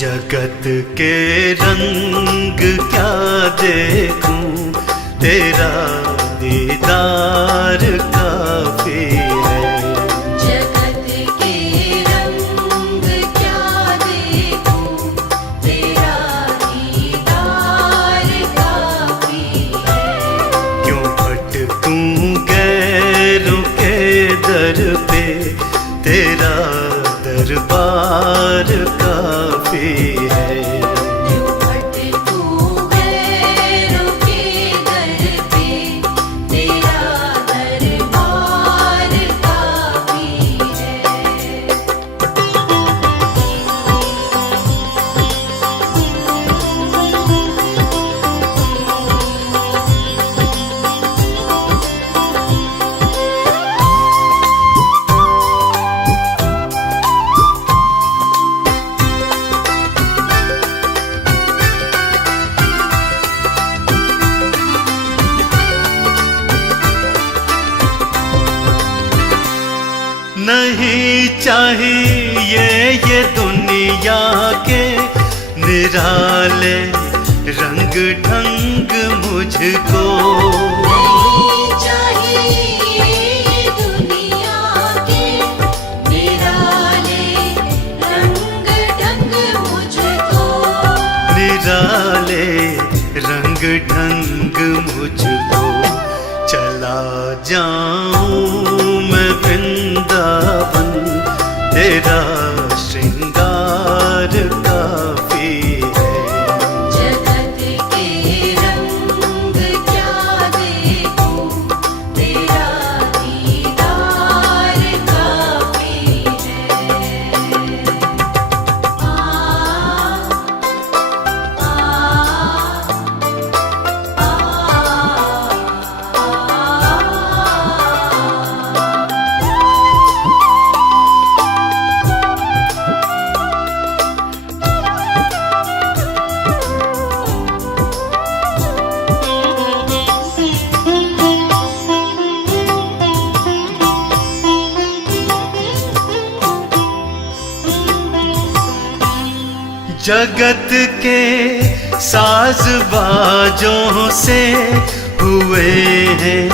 जगत के रंग क्या देखूं, तेरा दीदार काफी है। जगत के रंग क्या देखूं, तेरा दीदार काफी है। क्यों भटकूं गैरों के दर पे, तेरा दरबार काफी है। क्यों भटकूं गैरों के दर पे, तेरा दरबार काफी है। नहीं चाहिए ये दुनिया के निराले रंग ढंग मुझको। नहीं चाहिए ये दुनिया के निराले रंग ढंग मुझको। निराले रंग ढंग मुझको। चला जाऊं मैं वृंदावन, तेरा श्रृंगार काफी है। जगत के रंग क्या देखूं, तेरा दीदार काफी है। जगत के साज बाजों से हुए हैं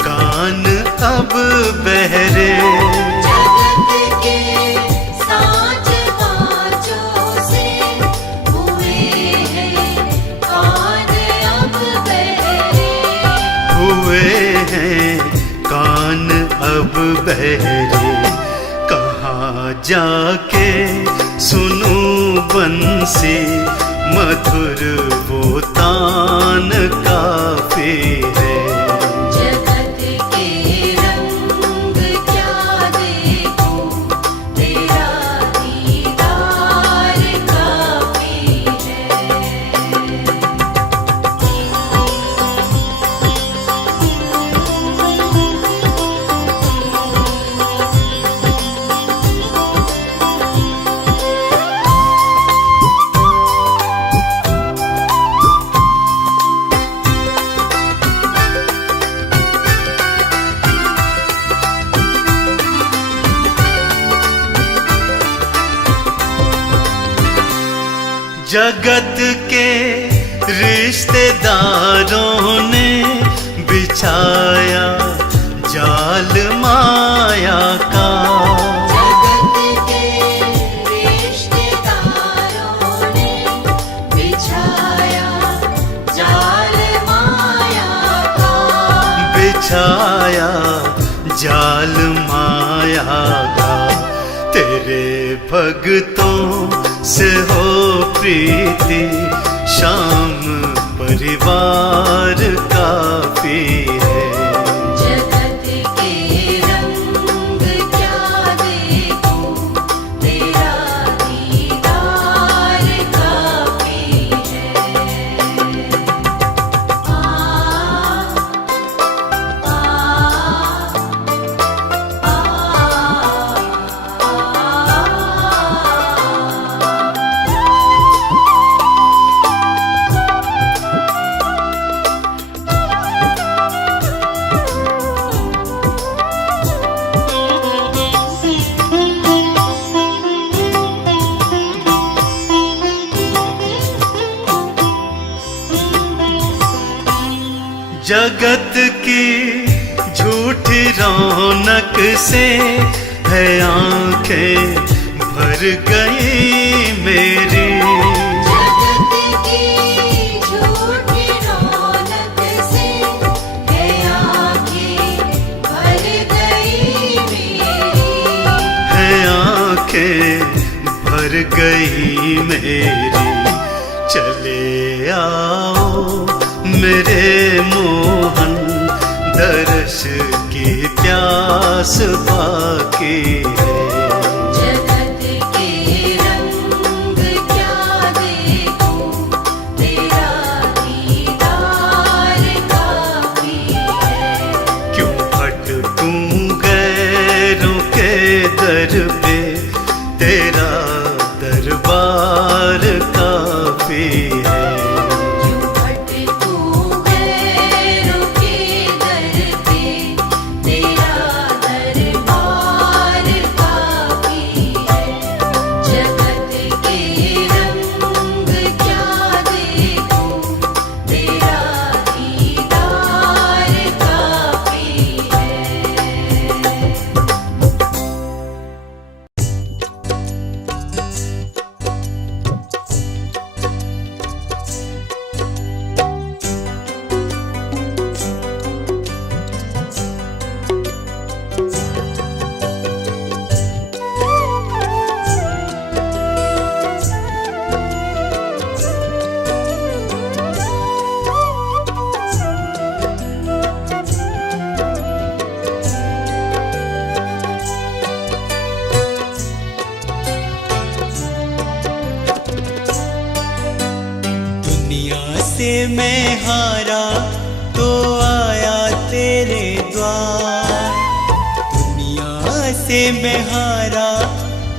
कान अब बहरे। जगत के साज बाजों से हुए हैं कान अब बहरे। हुए हैं कान अब बहरे। कहाँ जाके सुनूं बंसी मधुर वो तान काफी है। जगत के रंग क्या देखूं, तेरा दीदार काफी है। जगत के रिश्तेदारों ने बिछाया जाल माया का। जगत के रिश्तेदारों ने बिछाया जाल माया का। बिछाया जाल माया का। तेरे भक्तों से हो प्रीति, शाम परिवार काफी है। जगत के रंग क्या देखूं, तेरा दीदार काफी है। जगत की झूठी रौनक से है आंखें भर गई मेरी। जगत की झूठी रौनक से है आँखें भर गई मेरी। है आंखें भर गई मेरी। चले आओ मेरे मोहन, दर्श की प्यास बाकी है। जगत के रंग क्या देखूं, तेरा दीदार काफी है। क्यों भटकूं गैरों के दर पे, तेरा दरबार काफी है। क्यों भटकूं गैरों के दर पे, तेरा दरबार काफी है। जगत के रंग क्या देखूं, तेरा दीदार काफी है। दुनिया से मैं हारा तो आया तेरे द्वार। दुनिया से मैं हारा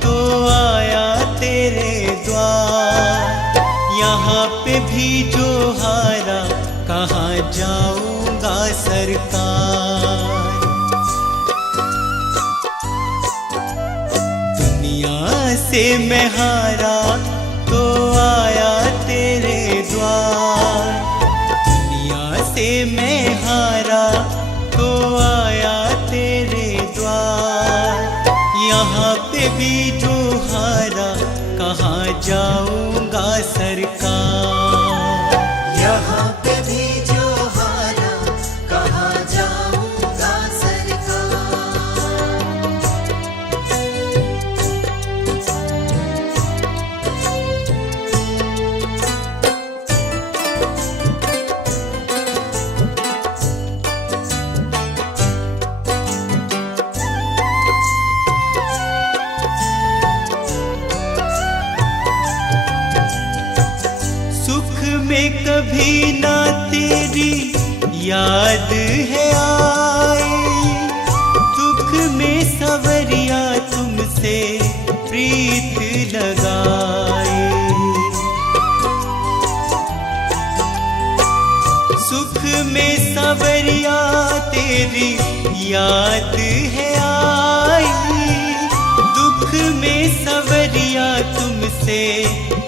तो आया तेरे द्वार। यहाँ पे भी जो हारा कहाँ जाऊंगा सरकार। दुनिया से मैं हारा तो आया तेरे द्वार। दुनिया से मैं हारा तो आया तेरे द्वार। यहाँ पे भी जो हारा कहाँ जाऊंगा सरकार। यहाँ पे भी जो हारा कहाँ जाऊंगा सरकार। सुख में कभी ना तेरी याद है आई। दुख में सवरिया तुमसे प्रीत लगाए। सुख में सवरिया तेरी याद है आई। दुख में सवरिया तुमसे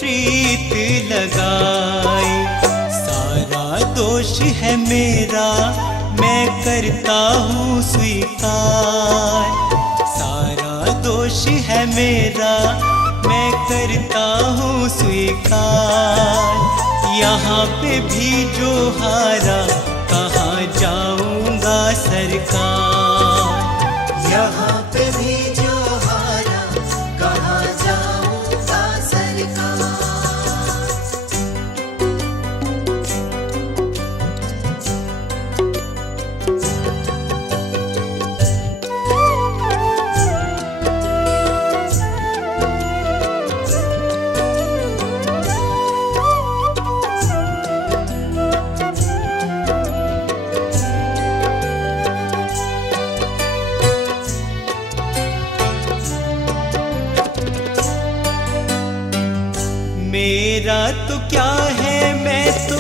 प्रीत लगाई। सारा दोष है मेरा मैं करता हूँ स्वीकार। सारा दोष है मेरा मैं करता हूँ स्वीकार। यहाँ पे भी जो हारा कहाँ जाऊंगा सरकार। यहाँ पे भी जो हारा कहाँ जाऊंगा सरकार। मेरा तो क्या है मैं तो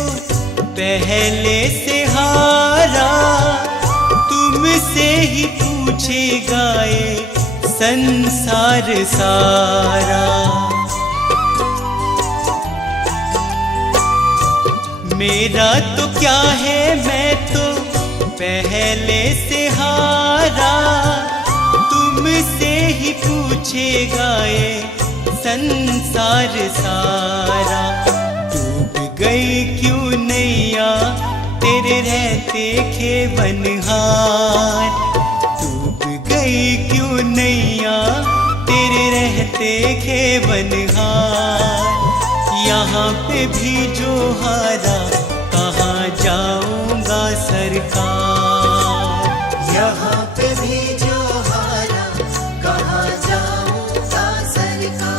पहले से हारा। तुमसे ही पूछेगा ये संसार सारा। मेरा तो क्या है, मैं तो पहले से हारा। तुमसे ही पूछेगा ये संसार सारा। डूब गई क्यों नैया तेरे रहते खेवनहार। डूब गई क्यों नैया तेरे रहते खेवनहार। यहाँ पे भी जो हारा कहाँ जाऊँगा सरकार। यहाँ पे भी जो हारा कहाँ जाऊँगा सरकार।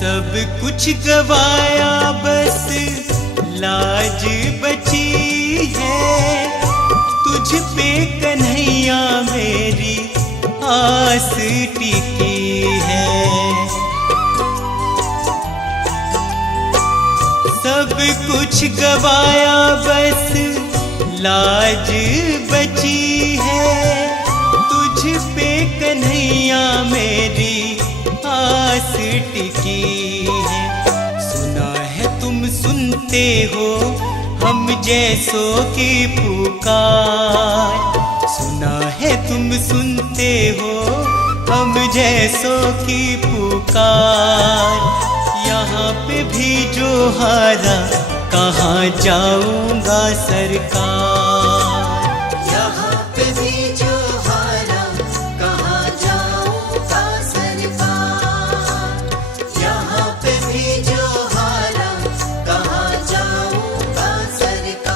सब कुछ गवाया बस लाज बची है। तुझ पे कन्हैया मेरी आस टिकी है। सब कुछ गवाया बस लाज बची है। तुझ पे कन्हैया मेरी आस टिकी है। सुना है तुम सुनते हो हम जैसों की पुकार। सुना है तुम सुनते हो हम जैसों की पुकार। यहाँ पे भी जो हारा कहाँ जाऊँगा सरकार। यहाँ पे भी जो हारा कहाँ जाऊँगा सरकार। यहाँ पे भी जो हारा कहाँ जाऊँगा सरकार।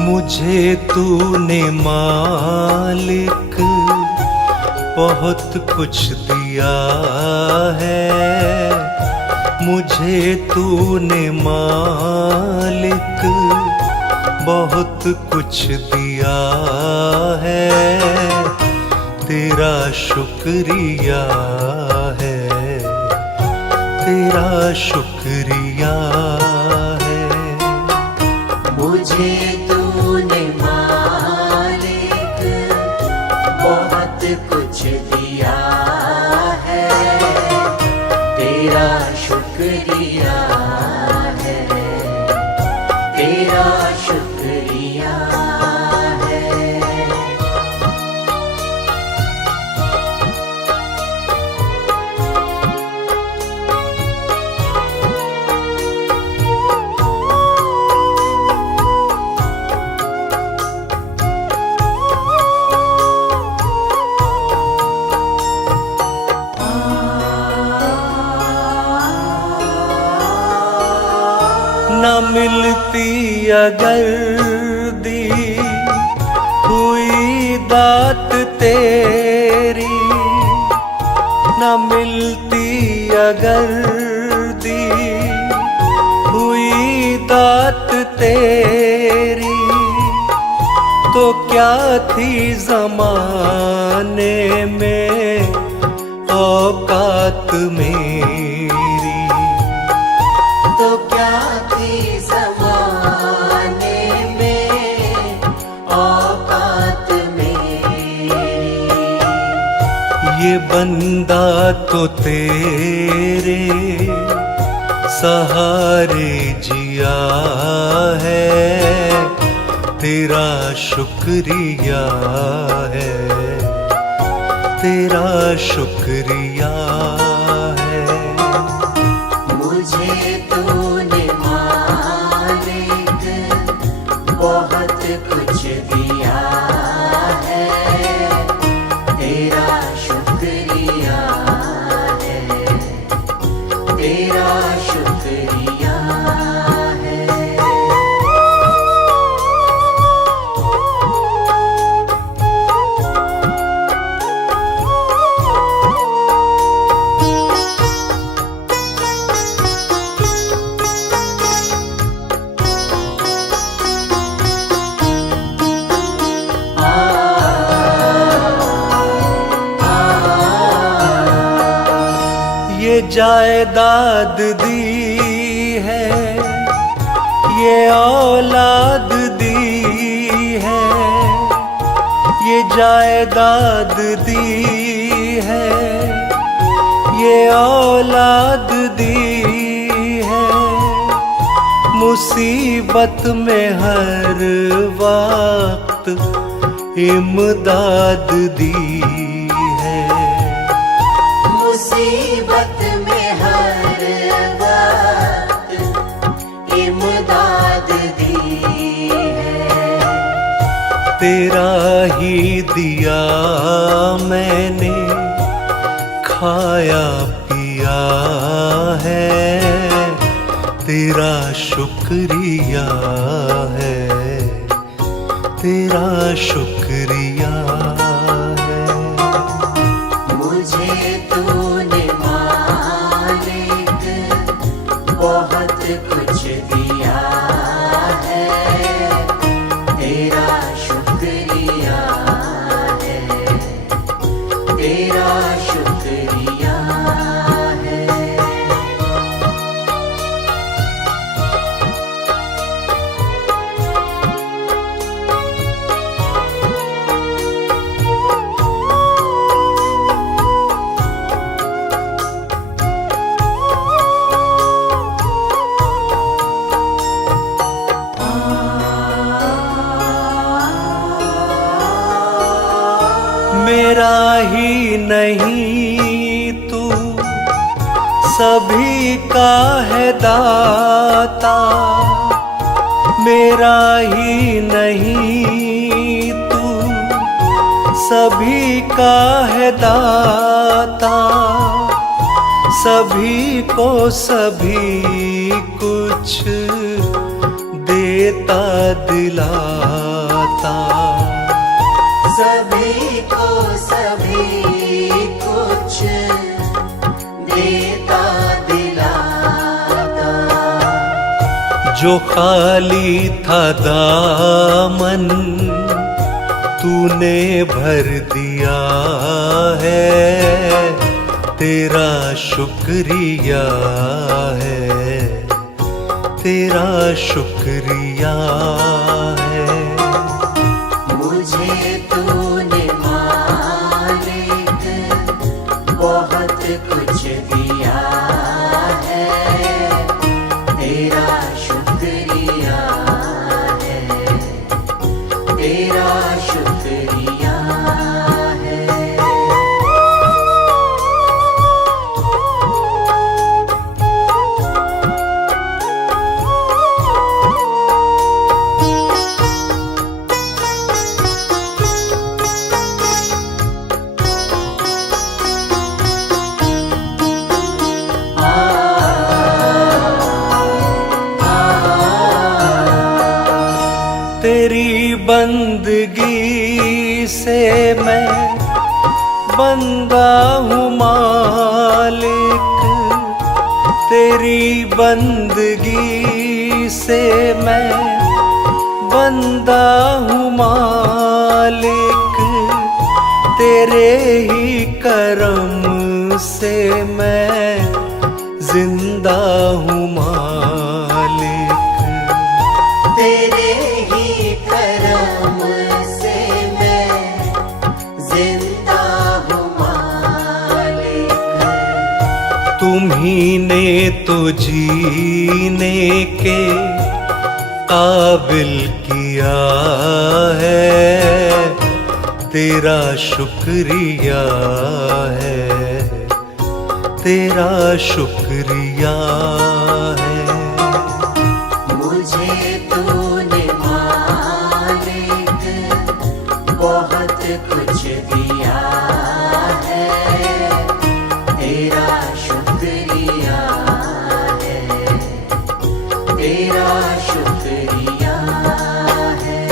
मुझे तूने मालिक बहुत कुछ दिया है। मुझे तूने मालिक बहुत कुछ दिया है। तेरा शुक्रिया है, तेरा शुक्रिया है। मुझे तूने मालिक बहुत कुछ दिया है। तेरा शुक्रिया है, तेरा शुक्रिया है। न मिलती अगर दी हुई दात तेरी। न मिलती अगर दी हुई दात तेरी। तो क्या थी ज़माने में औकात मेरी। तो क्या थी ज़माने में औकात मेरी। ये बंदा तो तेरे सहारे जिया है। तेरा शुक्रिया है, तेरा शुक्रिया है। मुझे तूने मालिक बहुत कुछ दिया है। तेरा शुक्रिया है, जायदाद दी है, ये औलाद दी है, ये जायदाद दी है, ये औलाद दी है। मुसीबत में हर वक्त इमदाद दी है, मुसीबत में हर वक्त इमदाद दी है। तेरा ही दिया मैंने खाया पिया है, तेरा शुक्रिया है, तेरा शुक्रिया है। मुझे तूने मालिक बहुत कुछ दिया है, तेरा शुक्रिया है, तेरा शुक्रिया है। मेरा ही नहीं तू सभी का है दाता, मेरा ही नहीं तू सभी का है दाता, सभी को सभी कुछ देता दिलाता, सभी को सभी कुछ देता दिलाता। जो खाली था दामन तूने भर दिया है, तेरा शुक्रिया है, तेरा शुक्रिया है। मुझे तूने मालिक बहुत कुछ दिया है, तेरा शुक्रिया है, तेरा शुक्रिया है। तेरी बंदगी से मैं बंदा हूँ मालिक, तेरी बंदगी से मैं बंदा हूँ मालिक, तेरे ही करम से मैं जिंदा हूँ मालिक, तेरे ही करम से मैं जिंदा हूँ मालिक। तुम्ही ने तो जीने के काबिल किया है, तेरा शुक्रिया है, तेरा शुक्रिया है। मुझे तूने मालिक बहुत कुछ दिया है, तेरा शुक्रिया है, तेरा शुक्रिया है।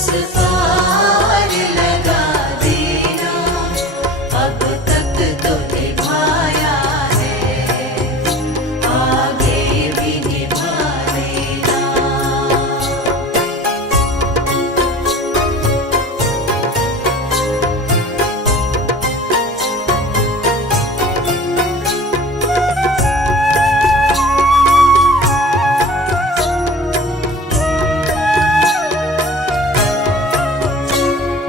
उस पार लगा देना, अब तक तो निभाया है, आगे भी निभा देना।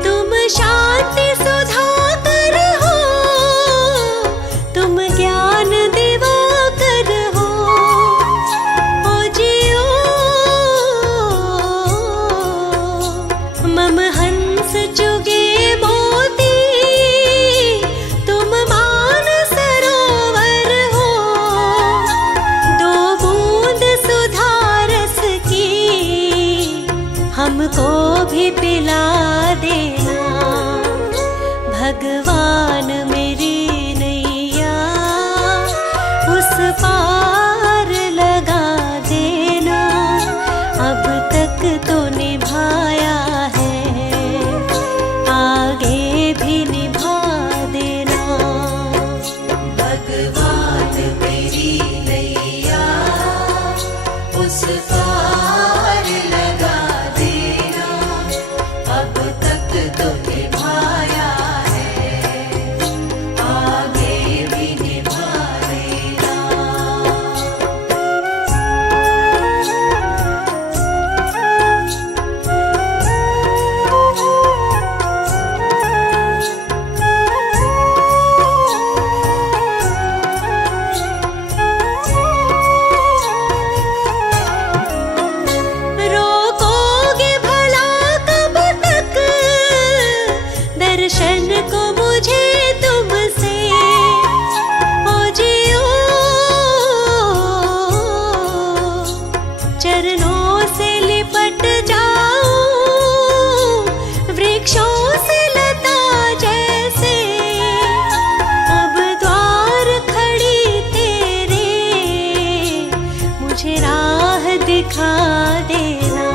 तुम शांति सुधाकर हो, तुम ज्ञान दिवाकर हो, ओ जियो मम हंस चुगे मोती, तुम मान सरोवर हो, दो बूंद सुधा रस की हमको भी पिला देना, भगवान मेरी नैया उस पार लगा देना, अब तक तो निभाया है, आगे भी निभा देना, भगवान मेरी नैया उस पार लगा देना, अब तक तो निभाया है, आगे भी निभा देना। रोकोगे भला कब तक दर्शन को मुझे तुमसे, ओ जियो चरणों से लिपट जाऊं, वृक्षों से लता जैसे, अब द्वार खड़ी तेरे, मुझे राह दिखा देना,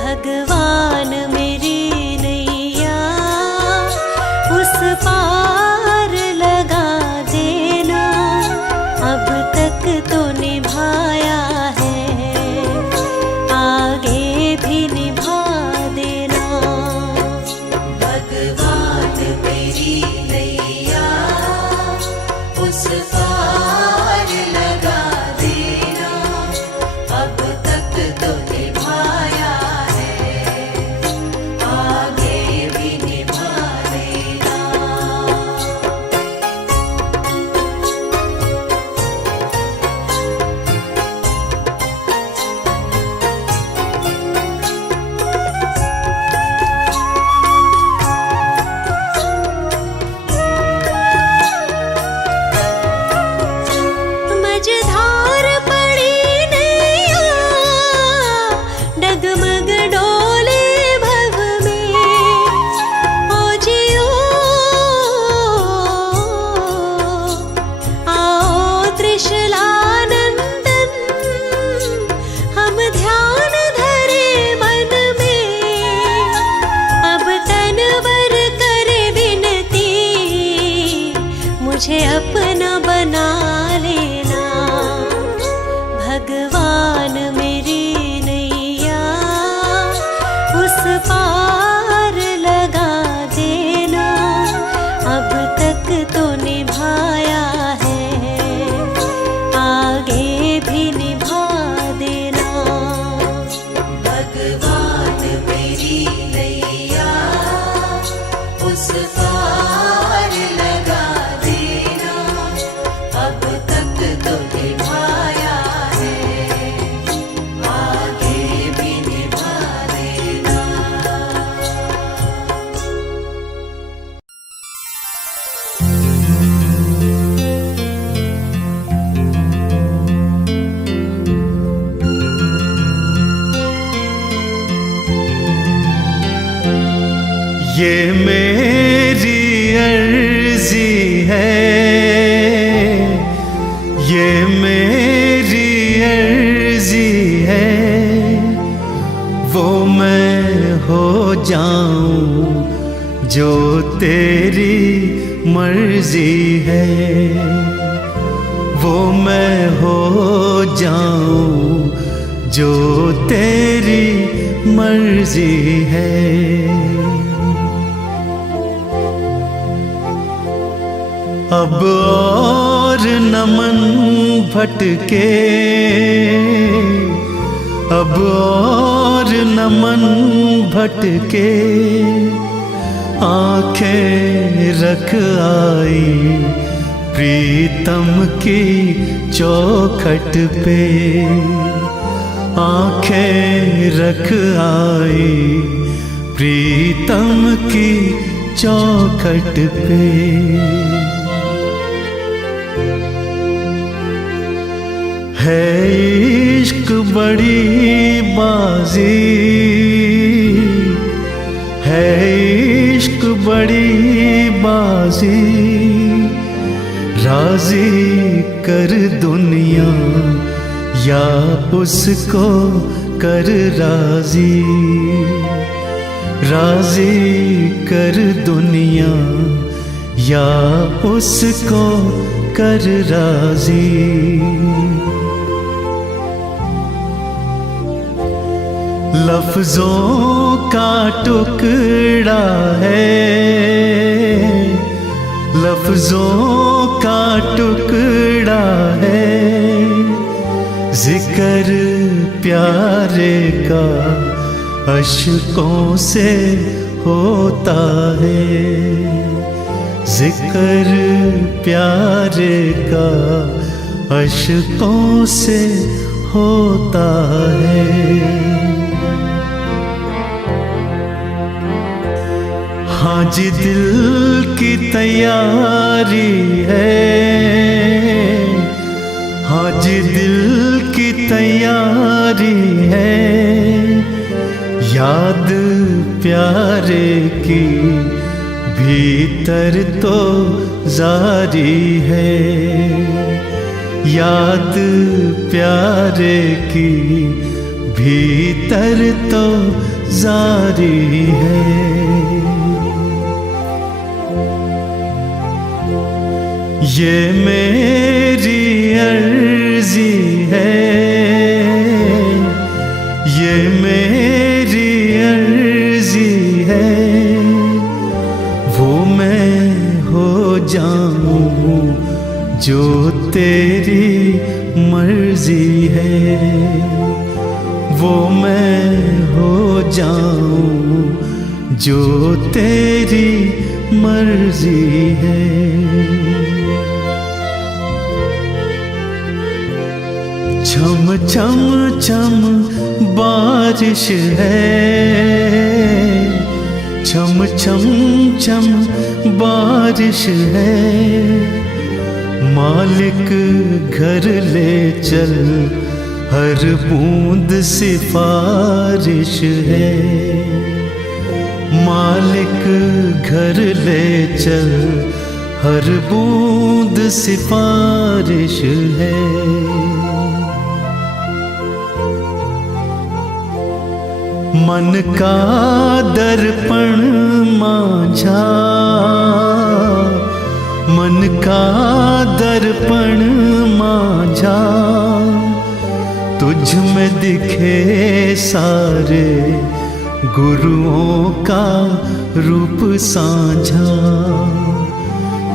भगवान मेरी नैया उस पार लगा देना, अब तक तो निभाया है, आगे भी निभा देना, भगवान मेरी नैया उस पार लगा देना, अब तक तो निभाया है, आगे भी निभा देना। मझधार पड़ी नैया, डगमग डोले भव में, ओ जियो आओ त्रिशलानंदन, हम ध्यान धरे मन में, अब तनवर करे विनती, मुझे अपना बना लेना, भगवान मेरी नैया उस पार लगा देना, अब तक तो निभाया है, आगे भी निभा देना, भगवान मेरी नैया उस पार लगा देना, अब तक तो निभाया है, आगे भी निभा देना। ये मेरी अर्जी है, ये मेरी अर्जी है, वो मैं हो जाऊं जो तेरी मर्जी है, वो मैं हो जाऊं जो तेरी मर्जी है। अब और न मन भटके, अब और न मन भटके, आंखें रख आई प्रीतम की चौखट पे, आंखें रख आई प्रीतम की चौखट पे। है इश्क बड़ी बाजी, है इश्क बड़ी बाजी, राजी कर दुनिया या उसको कर राजी, राजी कर दुनिया या उसको कर राजी। लफ्जों का टुकड़ा है, लफ्जों का टुकड़ा है, जिक्र प्यारे का अश्कों से होता है, जिक्र प्यारे का अश्कों से होता है। हाँ जी दिल की तैयारी है, हाँ जी दिल की तैयारी है, याद प्यारे की भीतर तो जारी है, याद प्यारे की भीतर तो जारी है। ये मेरी अर्जी है, ये मेरी अर्जी है, वो मैं हो जाऊं जो तेरी मर्जी है, वो मैं हो जाऊं जो तेरी मर्जी है। छम छम छम बारिश है, छम छम छम बारिश है, मालिक घर ले चल हर बूंद सिफारिश है, मालिक घर ले चल हर बूंद सिफारिश है। मन का दर्पण मांझा, मन का दर्पण मांझा, तुझ में दिखे सारे गुरुओं का रूप साझा,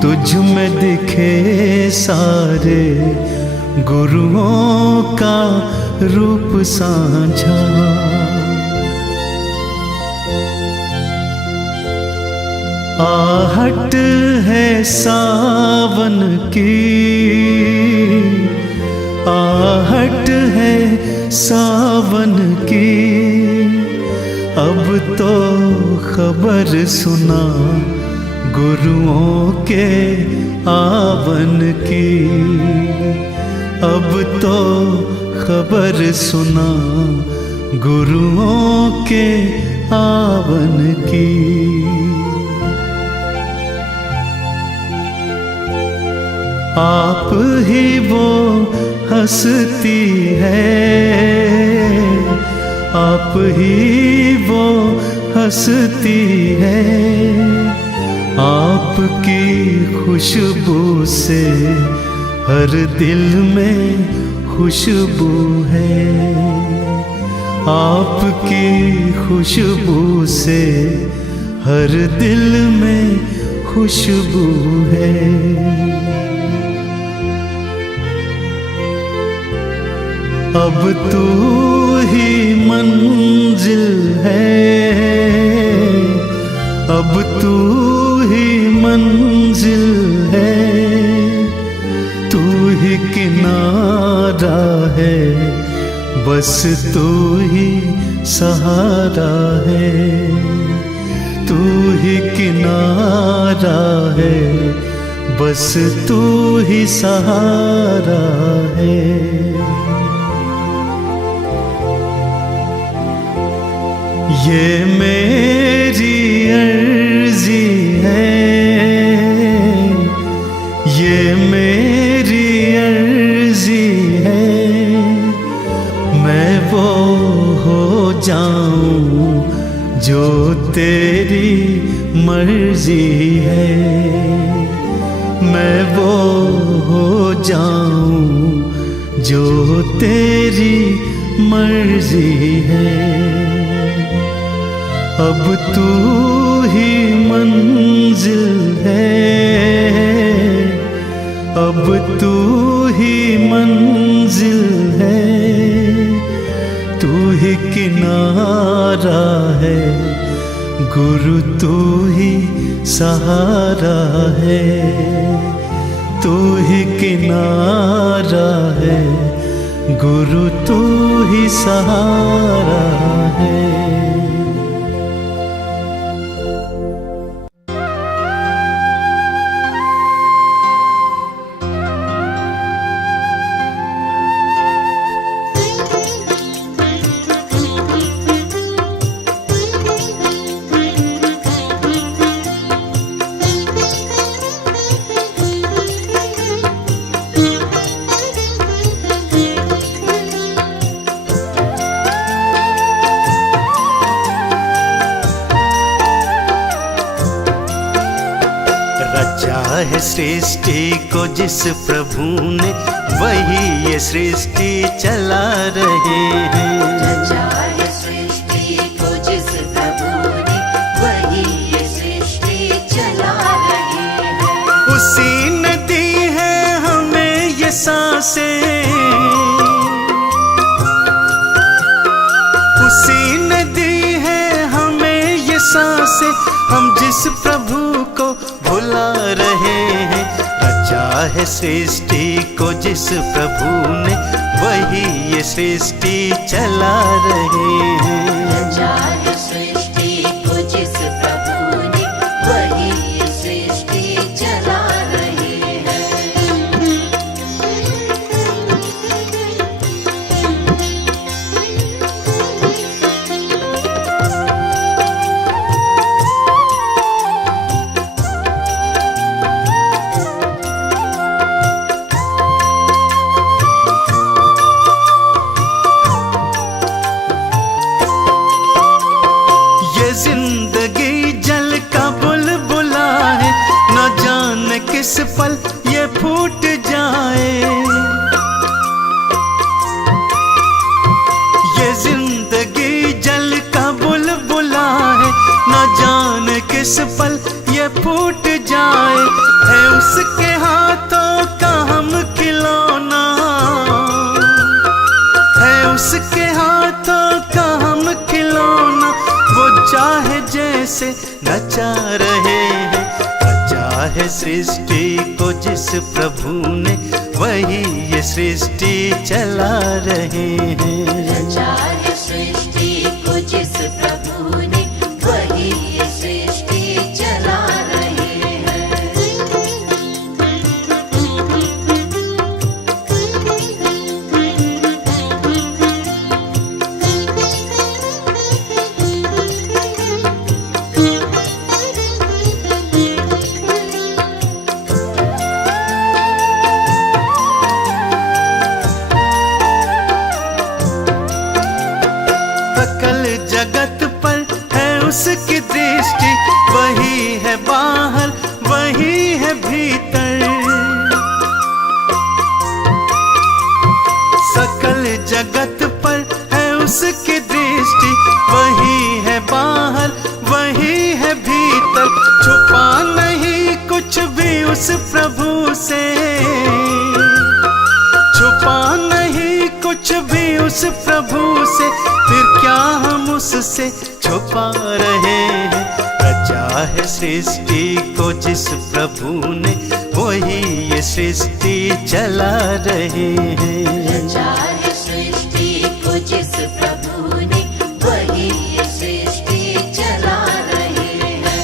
तुझ में दिखे सारे गुरुओं का रूप साझा। आहट है सावन की, आहट है सावन की, अब तो खबर सुना गुरुओं के आवन की, अब तो खबर सुना गुरुओं के आवन की। आप ही वो हंसती है, आप ही वो हंसती है, आपकी खुशबू से हर दिल में खुशबू है, आपकी खुशबू से हर दिल में खुशबू है। अब तू ही मंजिल है, अब तू ही मंजिल है, तू ही किनारा है, बस तू ही सहारा है, तू ही किनारा है, बस तू ही सहारा है। ये मेरी अर्जी है, ये मेरी अर्जी है, मैं वो हो जाऊं जो तेरी मर्जी है, मैं वो हो जाऊं जो तेरी मर्जी है। अब तू ही मंजिल है, अब तू ही मंजिल है, तू ही किनारा है, गुरु तू ही सहारा है, तू ही किनारा है, गुरु तू ही सहारा है। है सृष्टि को जिस प्रभु ने, वही ये सृष्टि चला रहे हैं। रचा है सृष्टि को जिस प्रभु ने, वही ये सृष्टि चला रहे हैं। उसी ने दी है हमें ये सांसें, उसी ने दी है हमें ये सांसें, हम जिस प्रभु को भुला रहे हैं। रचा है सृष्टि को जिस प्रभु ने, वही ये सृष्टि चला रहे हैं। रचा है सृष्टि को जिस प्रभु ने, वही ये सृष्टि चला रहे हैं। जिंदगी जल का बुलबुला है, न जाने किस पल ये फूट जाए। ये जिंदगी जल का बुलबुला है, न जाने किस पल ये फूट जाए। है उसके हाथों का हम खिलौना, है उसके हाथों का हम खिलौना, वो चाहे जैसे नचा रहे हैं। रचा है सृष्टि को जिस प्रभु ने, वही ये सृष्टि चला रहे हैं। रचा है सृष्टि को जिस प्रभु ने, वही ये सृष्टि चला रहे हैं। उसकी दृष्टि, वही है बाहर वही है भीतर। सकल जगत पर है उसकी दृष्टि, वही है बाहर वही है भीतर। छुपा नहीं कुछ भी उस प्रभु से, छुपा नहीं कुछ भी उस प्रभु से, फिर क्या हम उससे छुपा रहे हैं। रचा है सृष्टि को जिस प्रभु ने, वही ये सृष्टि चला रहे हैं। रचा है सृष्टि को जिस प्रभु ने, वही ये सृष्टि चला रहे हैं।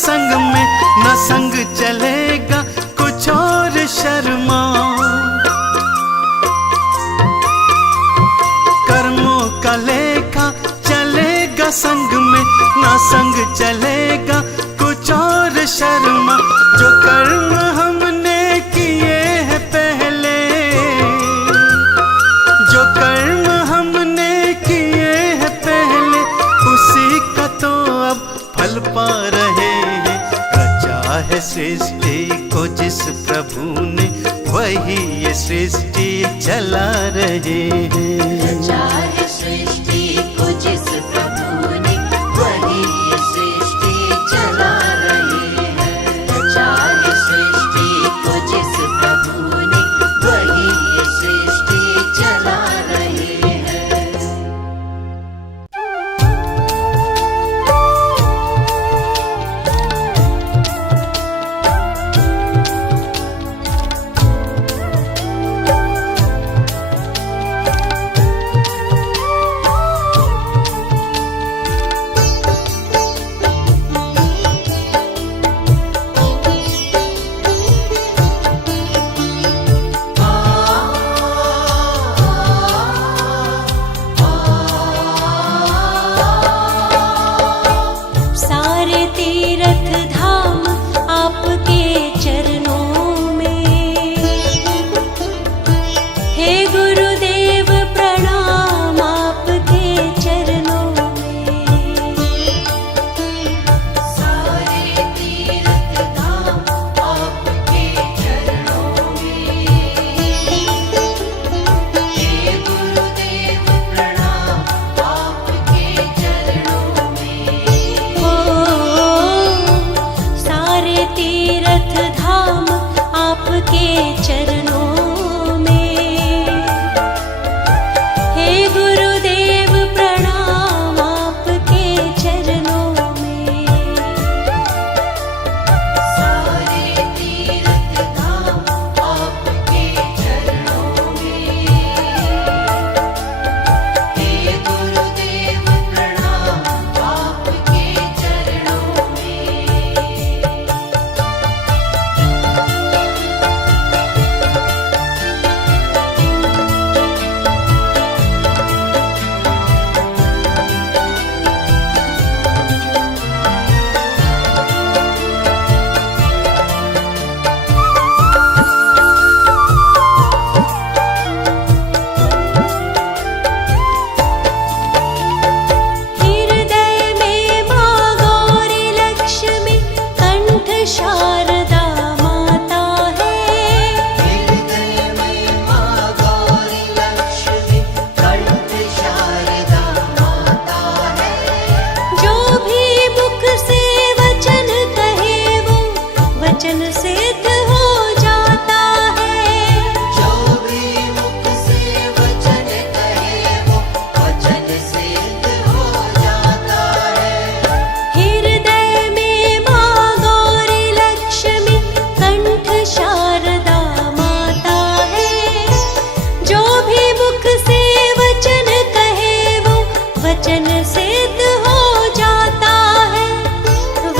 संग में न संग चलेगा कुछ और शर्मा, कर्मों का लेखा चलेगा संग में, न संग चलेगा कुछ और शर्मा। जो कर्म हमने किए हैं पहले, जो कर्म हमने किए हैं पहले, उसी का तो अब फल पा रहे हैं। रचा है सृष्टि को जिस प्रभु ने, वही ये सृष्टि चला रहे हैं। रचा है सृष्टि को जिस प्रभु ने, वही ये सृष्टि चला रहे हैं। रचा है सृष्टि को जिस प्रभु ने, वही ये सृष्टि चला रहे हैं।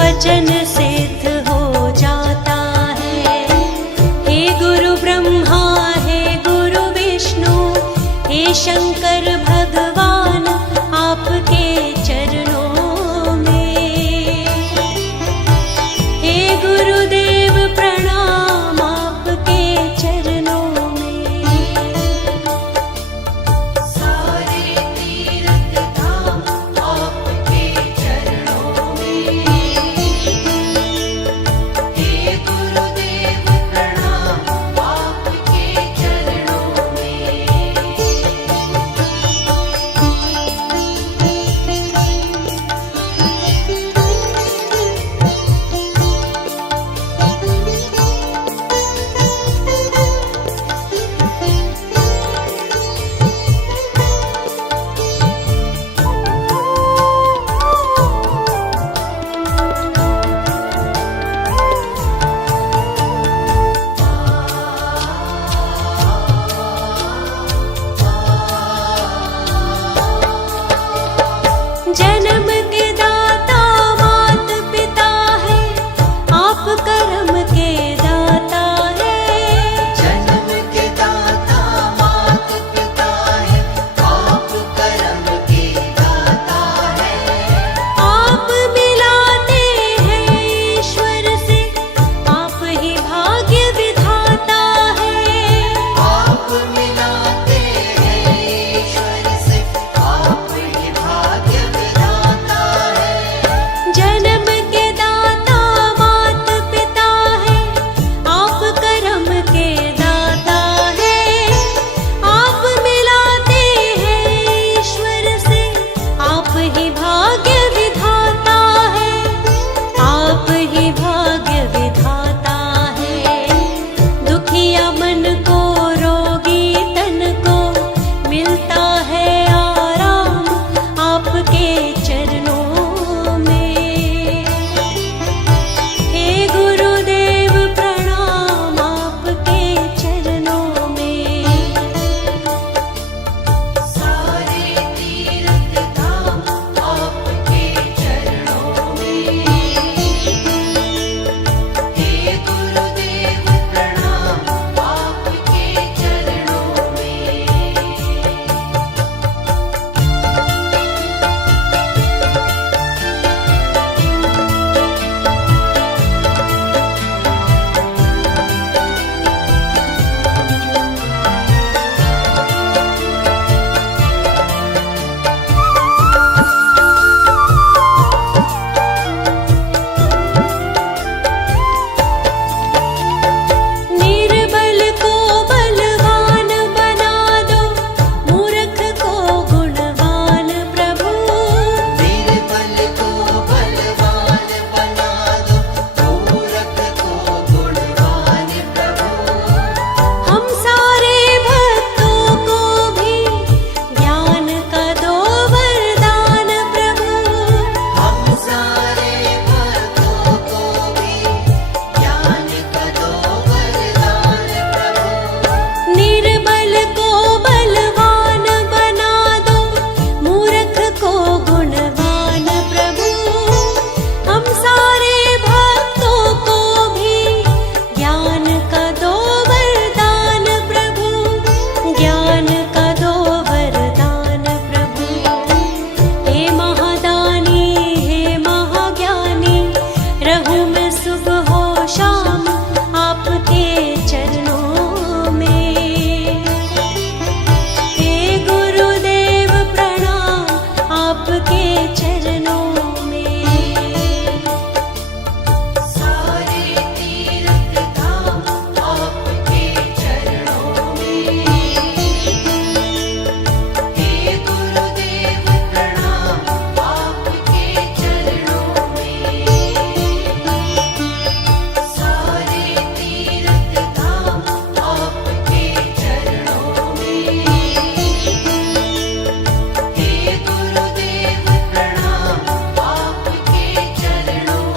वचन सिद्ध हो जाता आप करम के दाता है। जन्म के दाता मात पिता है, आप करम के दाता है। आप मिलाते हैं ईश्वर से, आप ही भाग्य विधाता है। आप मिलाते हैं ईश्वर से, आप ही भाग्य विधाता है। जन्म के दाता मात पिता है, आप करम के दाता है। आप मिलाते हैं ईश्वर से, आप ही भाग्य विधाता है। आप ही भाग्य विधाता है। दुखिया मन को, रोगी तन को मिलता है आराम आपके चरणों में। हे गुरुदेव प्रणाम आपके चरणों में। सारे तीर्थ धाम आपके चरणों में। हे गुरुदेव प्रणाम आपके चरणों में। निर्बल को बलवान बना दो, मूर्ख को गुणवान प्रभु। निर्बल को बलवान बना दो, मूर्ख को गुणवान प्रभु। हम सारे भक्तों को भी ज्ञान का दो वरदान प्रभु। हम सारे भक्तों को भी ज्ञान का दो वरदान प्रभु। निर्बल को बलवान बना दो, मूर्ख को गुणवान प्रभु। हम सारे भक्तों को भी ज्ञान का दो वरदान प्रभु। ज्ञान का दो वरदान प्रभु। हे महादानी, हे महाज्ञानी, रहूं मैं सुबह हो शाम आपके चरणों में। हे गुरुदेव प्रणाम आपके चरणों में। सारे तीर्थ धाम आपके चरणों में। हे गुरुदेव प्रणाम आपके चरणों में। सारे तीर्थ धाम आपके चरणों में। हे गुरुदेव प्रणाम आपके चरणों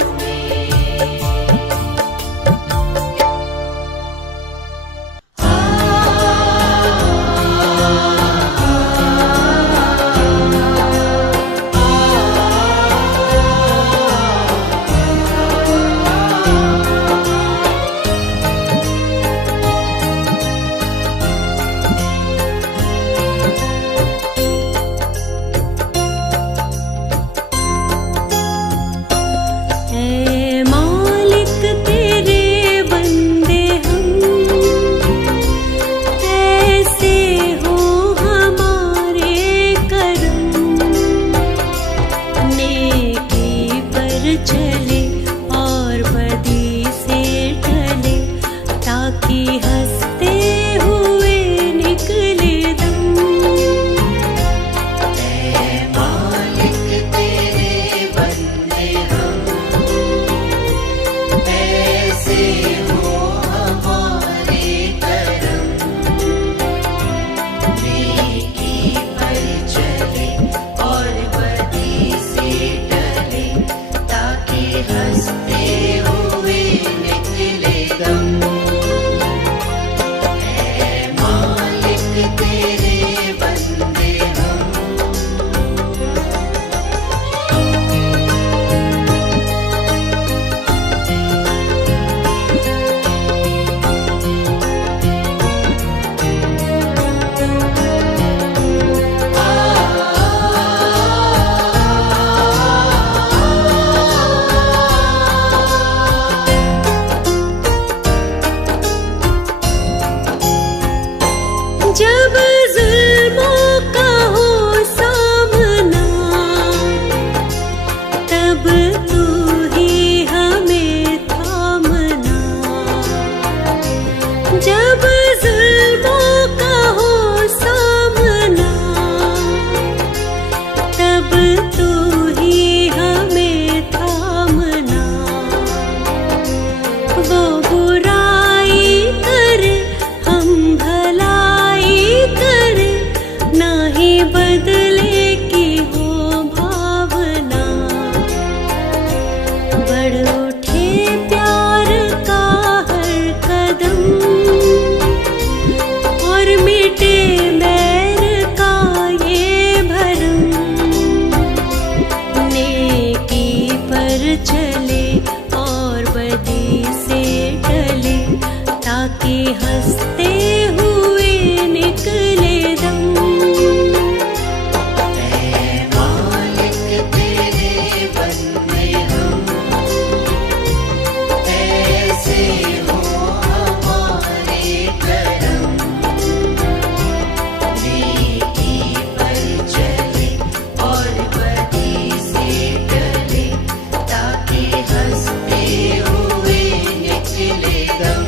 ऐ मालिक तेरे बंदे हम, ऐसे हो हमारे करम। नेकी पर चले और बदी से टले, ताकि हंसते हुए निकले दम। मालिक तेरे बंदे हम, ऐसे हो हमारे करम। नेकी पर चले और बदी से टले, ताकि हंसते हुए निकले दम। मालिक तेरे बंदे हम। बुराई करे, हम भलाई करे, नाही बदले की हो भावना। बढ़ उठे प्यार का हर कदम और मिटे बैर का ये भरम। नेकी पर चले और बदी से टले, ताकि हंसते हुए निकले दम। मालिक तेरे बंदे हम, ऐसे हो हमारे करम। नेकी पर चले और बदी से टले, ताकि हंसते हुए निकले दम।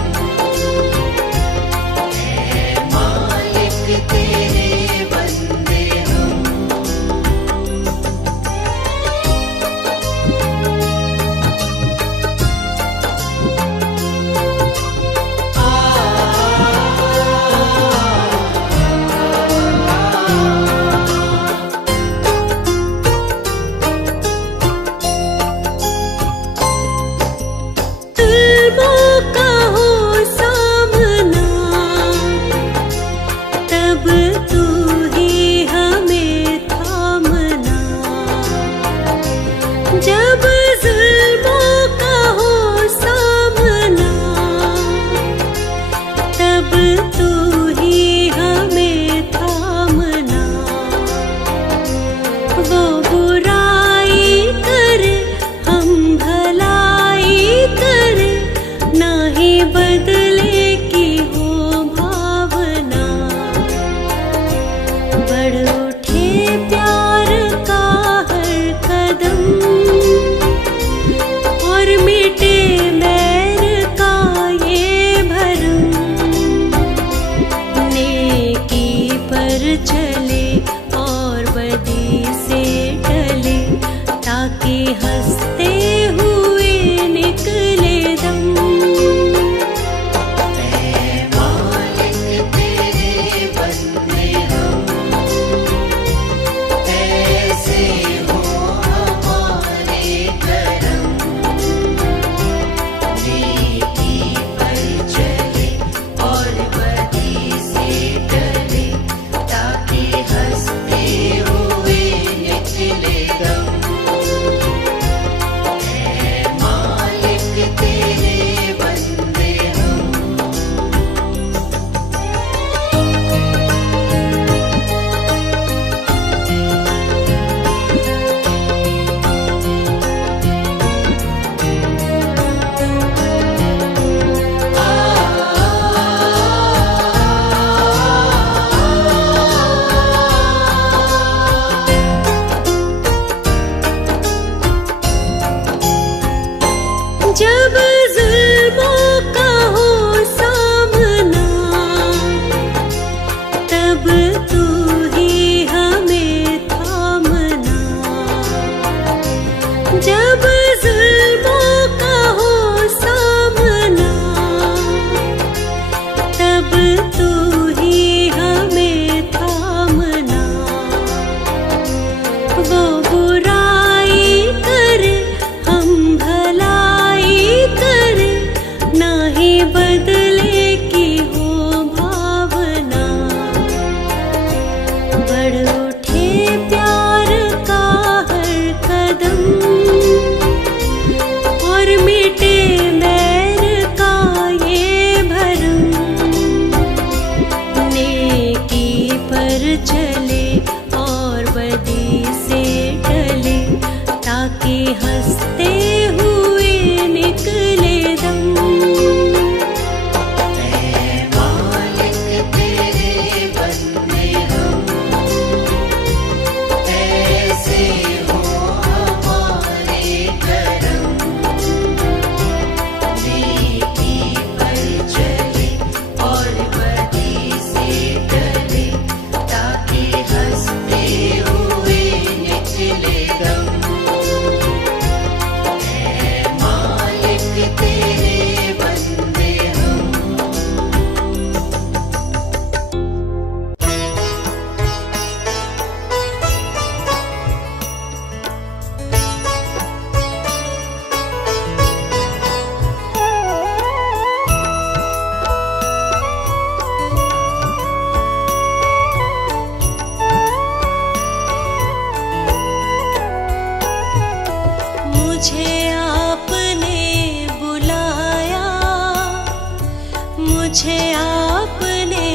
मुझे आपने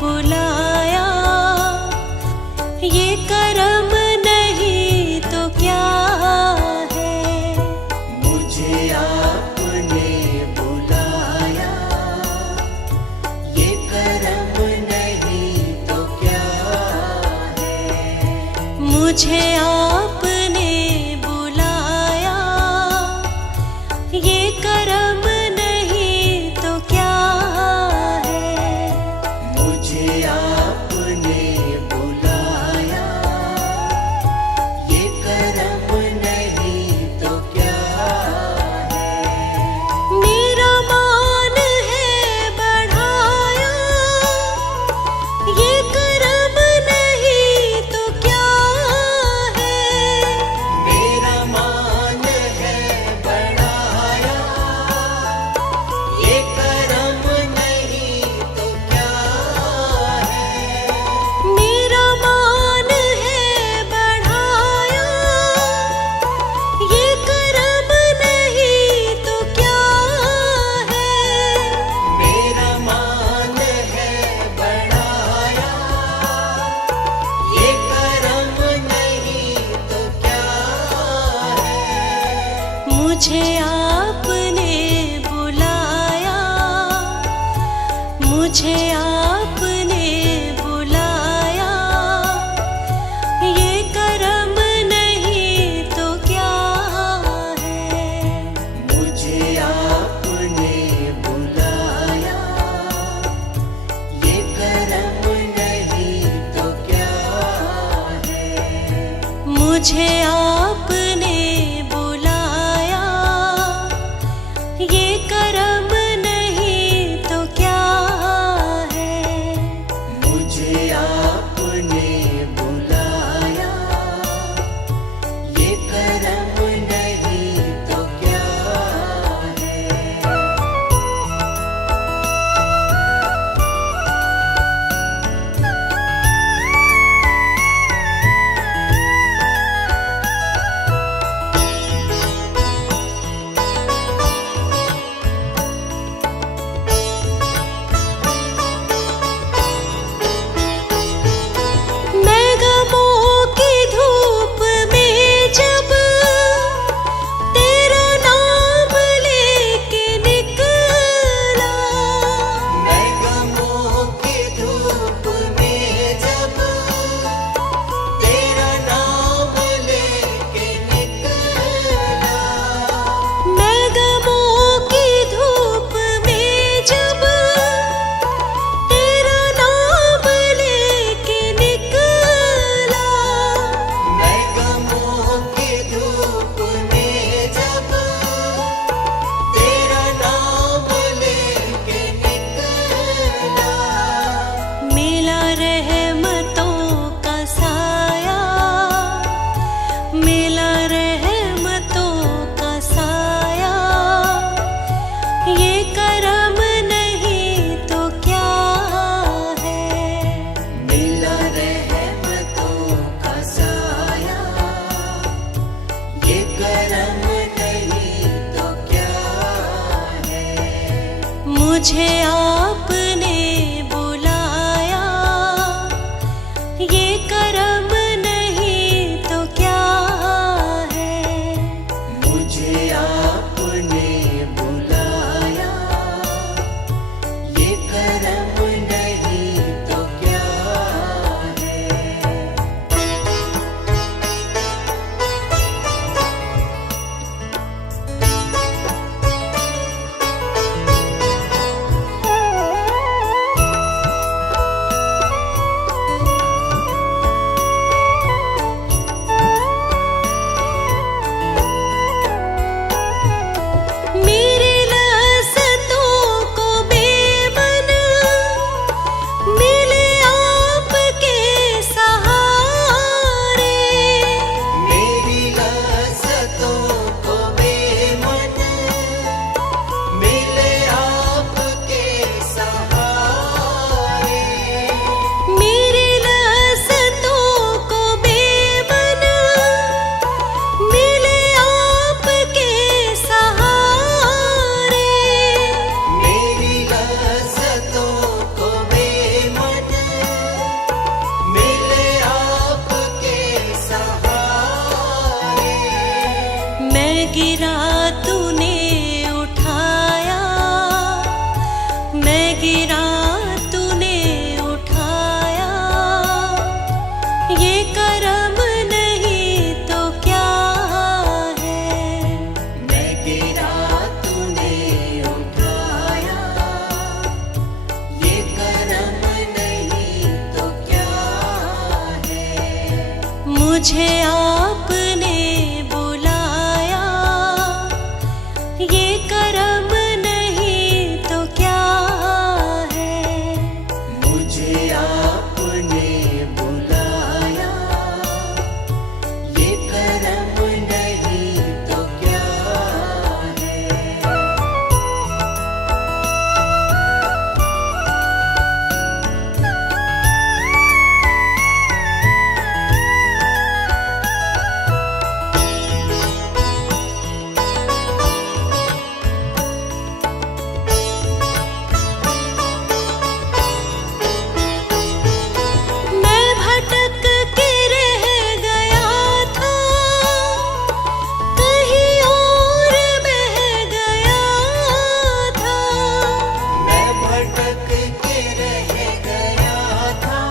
बुलाया, ये कर्म नहीं तो क्या है। मुझे आपने बुलाया, ये कर्म नहीं तो क्या है। मुझे आपने बुलाया, ये कर्म नहीं तो क्या है। मुझे आपने बुलाया, ये कर्म नहीं तो क्या है। मेरा मान है बढ़ाया, ये कर्म नहीं तो क्या है। मेरा मान है बढ़ाया, ये कर्म नहीं तो क्या है। मेरा मान है बढ़ाया, ये कर्म नहीं तो क्या है। मेरा मान है बढ़ाया, ये कर्म नहीं तो क्या है। मुझे आपने बुलाया, मुझे आपने बुलाया, ये कर्म नहीं तो क्या है। मुझे आपने बुलाया, ये कर्म नहीं तो क्या है। मुझे आपने बुलाया, ये कर्म नहीं तो क्या है। मुझे आपने बुलाया, ये कर्म नहीं तो क्या है। मैं गमों की धूप में जब तेरा नाम लेके निकला, मैं गमों की धूप में जब तेरा नाम लेके निकला। मैं गमों की धूप में जब तेरा नाम लेके निकला। मैं गमों की धूप में जब तेरा नाम लेके निकला। मिला रहमतों का साया, मिला रहमतों का साया, ये कर्म नहीं तो क्या है। मिला रहमतों का साया, ये कर्म नहीं तो क्या है। मुझे आपने बुलाया, ये कर्म नहीं तो क्या है। मुझे आपने बुलाया, ये कर्म नहीं तो क्या है। गिरा तूने उठाया, ये करम नहीं तो क्या है। मैं गिरा तूने उठाया, ये करम नहीं तो क्या है। मुझे आपने बुलाया, ये करम नहीं तो क्या है। मुझे आपने बुलाया, ये करम नहीं तो क्या है। मैं भटक के रह गया था, कहीं और बह गया था। मैं भटक के रह गया था,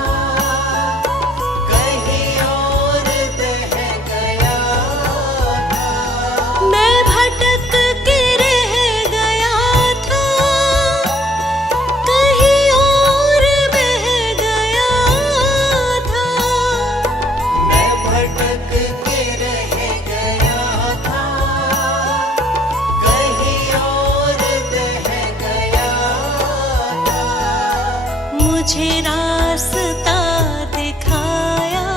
कहीं और बह गया था। मैं भटक के रह गया था, कहीं और बह गया था। मैं भटक के रह गया था, कहीं और बह गया था। मुझे रास्ता दिखाया,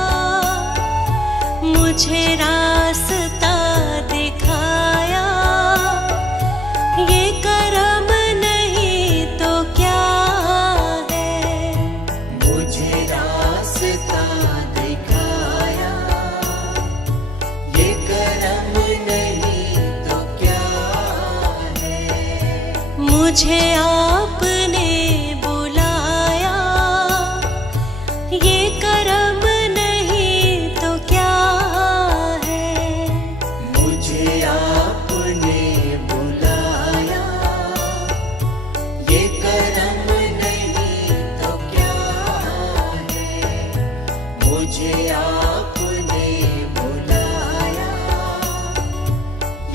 मुझे रास्ता दिखाया, ये करम नहीं तो क्या है। मुझे रास्ता दिखाया, ये करम नहीं तो क्या है। मुझे आपने बुलाया, ये करम नहीं तो क्या है। मुझे आपने बुलाया, ये करम नहीं तो क्या है। मुझे आपने बुलाया,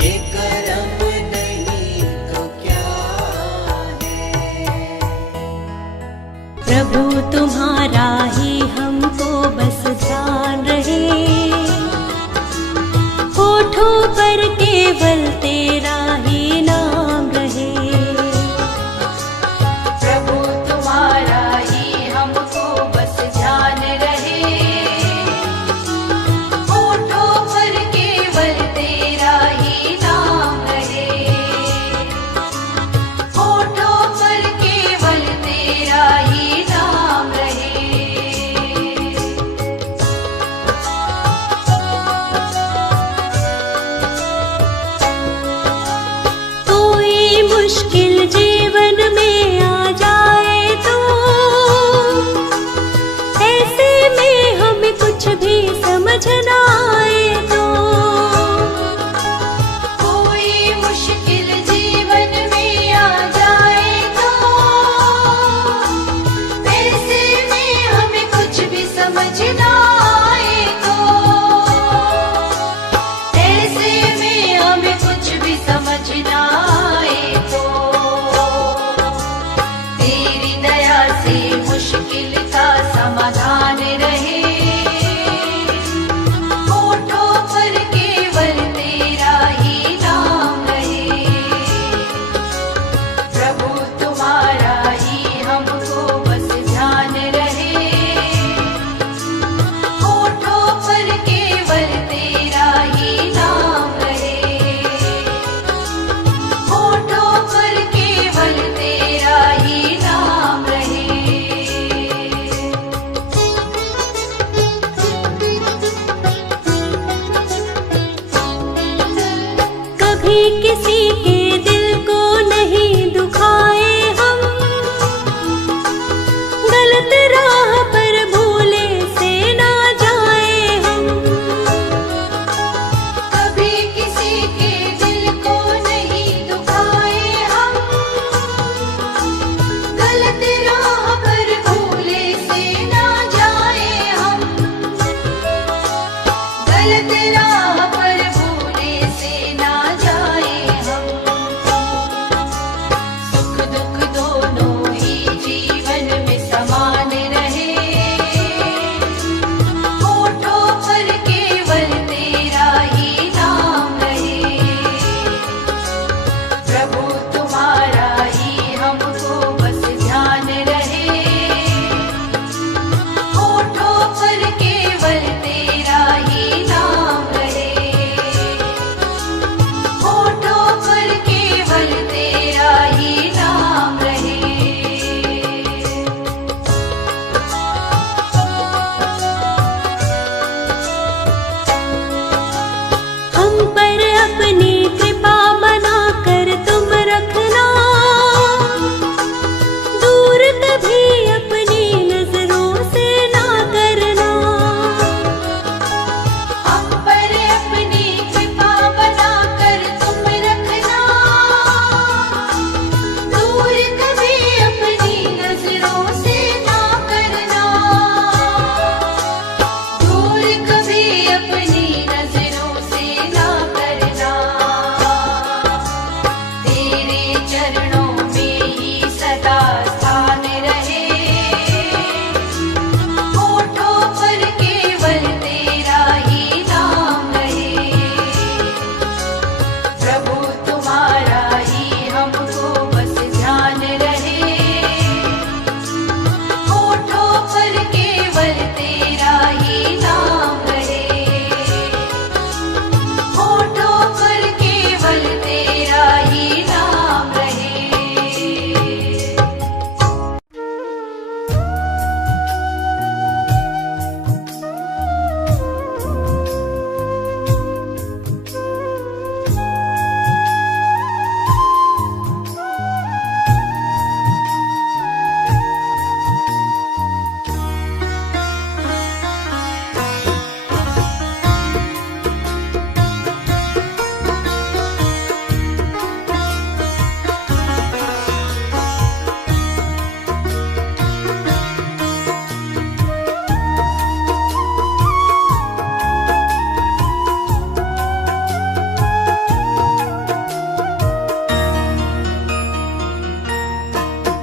ये करम नहीं तो क्या है। प्रभु तुम्हारा ही हमको बस ध्यान रहे, होठों पर केवल तेरा ही नाम रहे। प्रभु तुम्हारा ही हमको बस ध्यान रहे, होठों पर केवल तेरा ही नाम रहे। होठों पर केवल तेरा ही नाम रहे।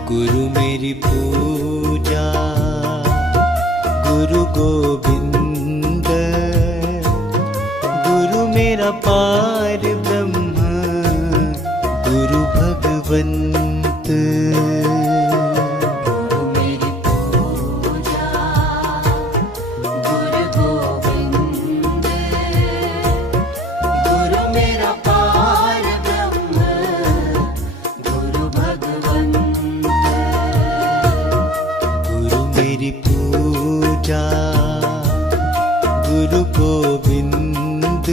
गुरु मेरी पूजा, गुरु गोविंद, गुरु मेरा पार ब्रह्म, गुरु भगवंत। गुरु मेरी पूजा, गुरु गोविंद, गुरु मेरा पार ब्रह्म, गुरु भगवंत। गुरु मेरी पूजा, गुरु गोविंद,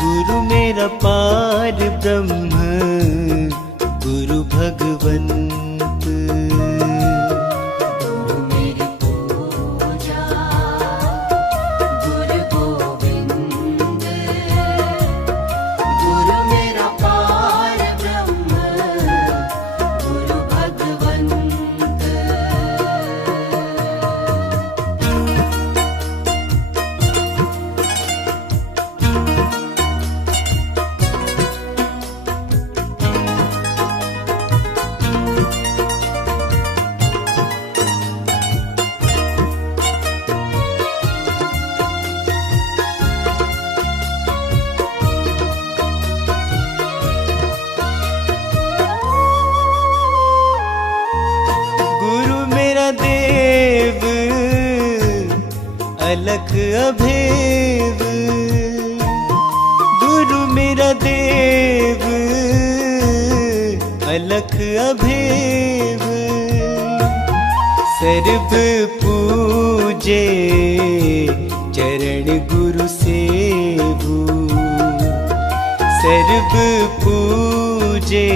गुरु मेरा पार ब्रह्म, गुरु भगवंत। गुरु मेरी पूजा, गुरु गोविंद, गुरु मेरा पार ब्रह्म, गुरु भगवंत। गुरु मेरा देव, अलख अभेव, गुरु मेरा देव, अलख अभेव। सर्व पूजे चरण गुरु सेवु, सर्व पूजे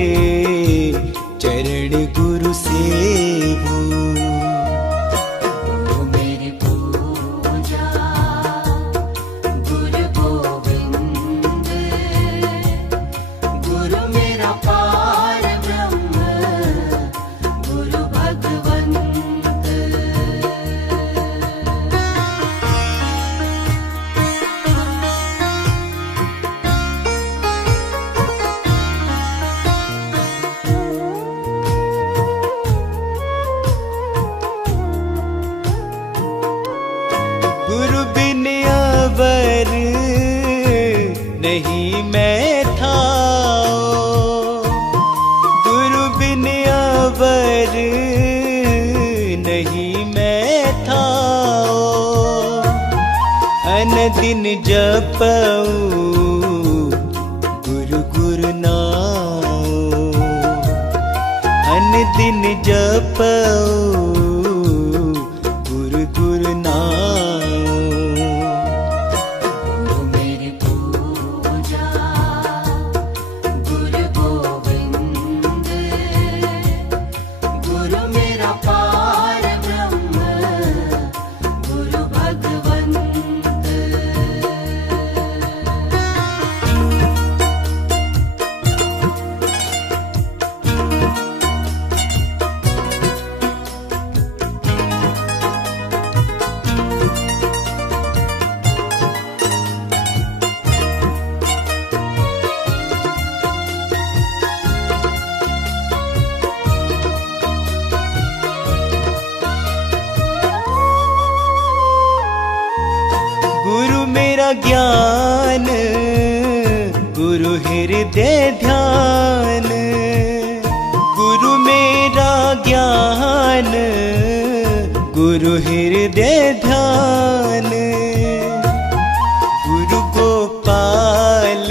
चरण गुरु सेवु। गुरु मेरी पूजा, गुरु गोविंद, गुरु मेरा पार ब्रह्म, गुरु भगवंत। गुरु बिन अवर नहीं मैं थाओ, गुरु बिन अवर नहीं मैं थाओ। अनदिन जपऊं गुरु गुरु नाओ, अनदिन जपऊं गुरु गुरु नाओ। गुरु मेरी पूजा, गुरु गोविंद, गुरु मेरा पार ब्रह्म, गुरु भगवंत। गुरु मेरा ज्ञान, गुरु हृदय ध्यान, गुरु मेरा ज्ञान, गुरु हृदय ध्यान। गुरु गोपाल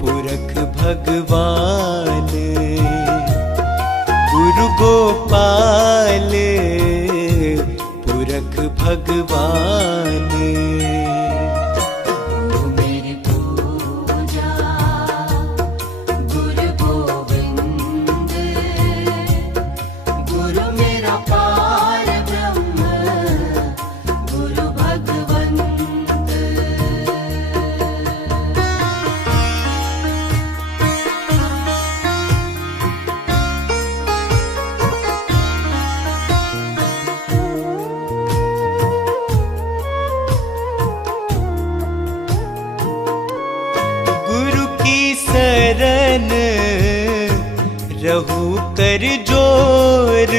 पुरख भगवान, गुरु गोपाल पुरख भगवान। गुरु मेरी पूजा, गुरु गोविंद, गुरु मेरा पार ब्रह्म, गुरु भगवंत। रहू कर जोर,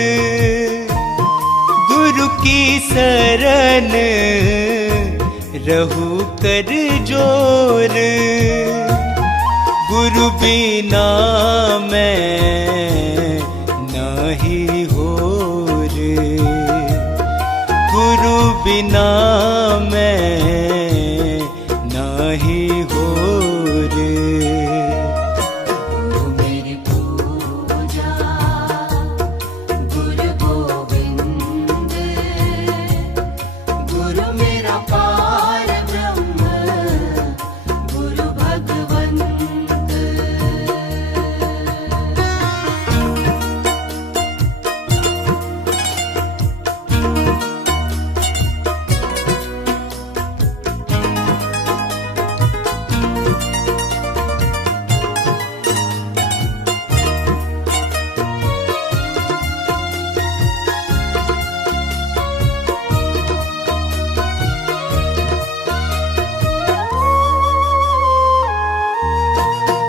गुरु की शरण रहू कर जोर। गुरु बिना मैं नहीं होर, गुरु बिना मैं नहीं होर। गुरु मेरी पूजा गुरु गोविंद, गुरु मेरा पार ब्रह्म गुरु भगवंत।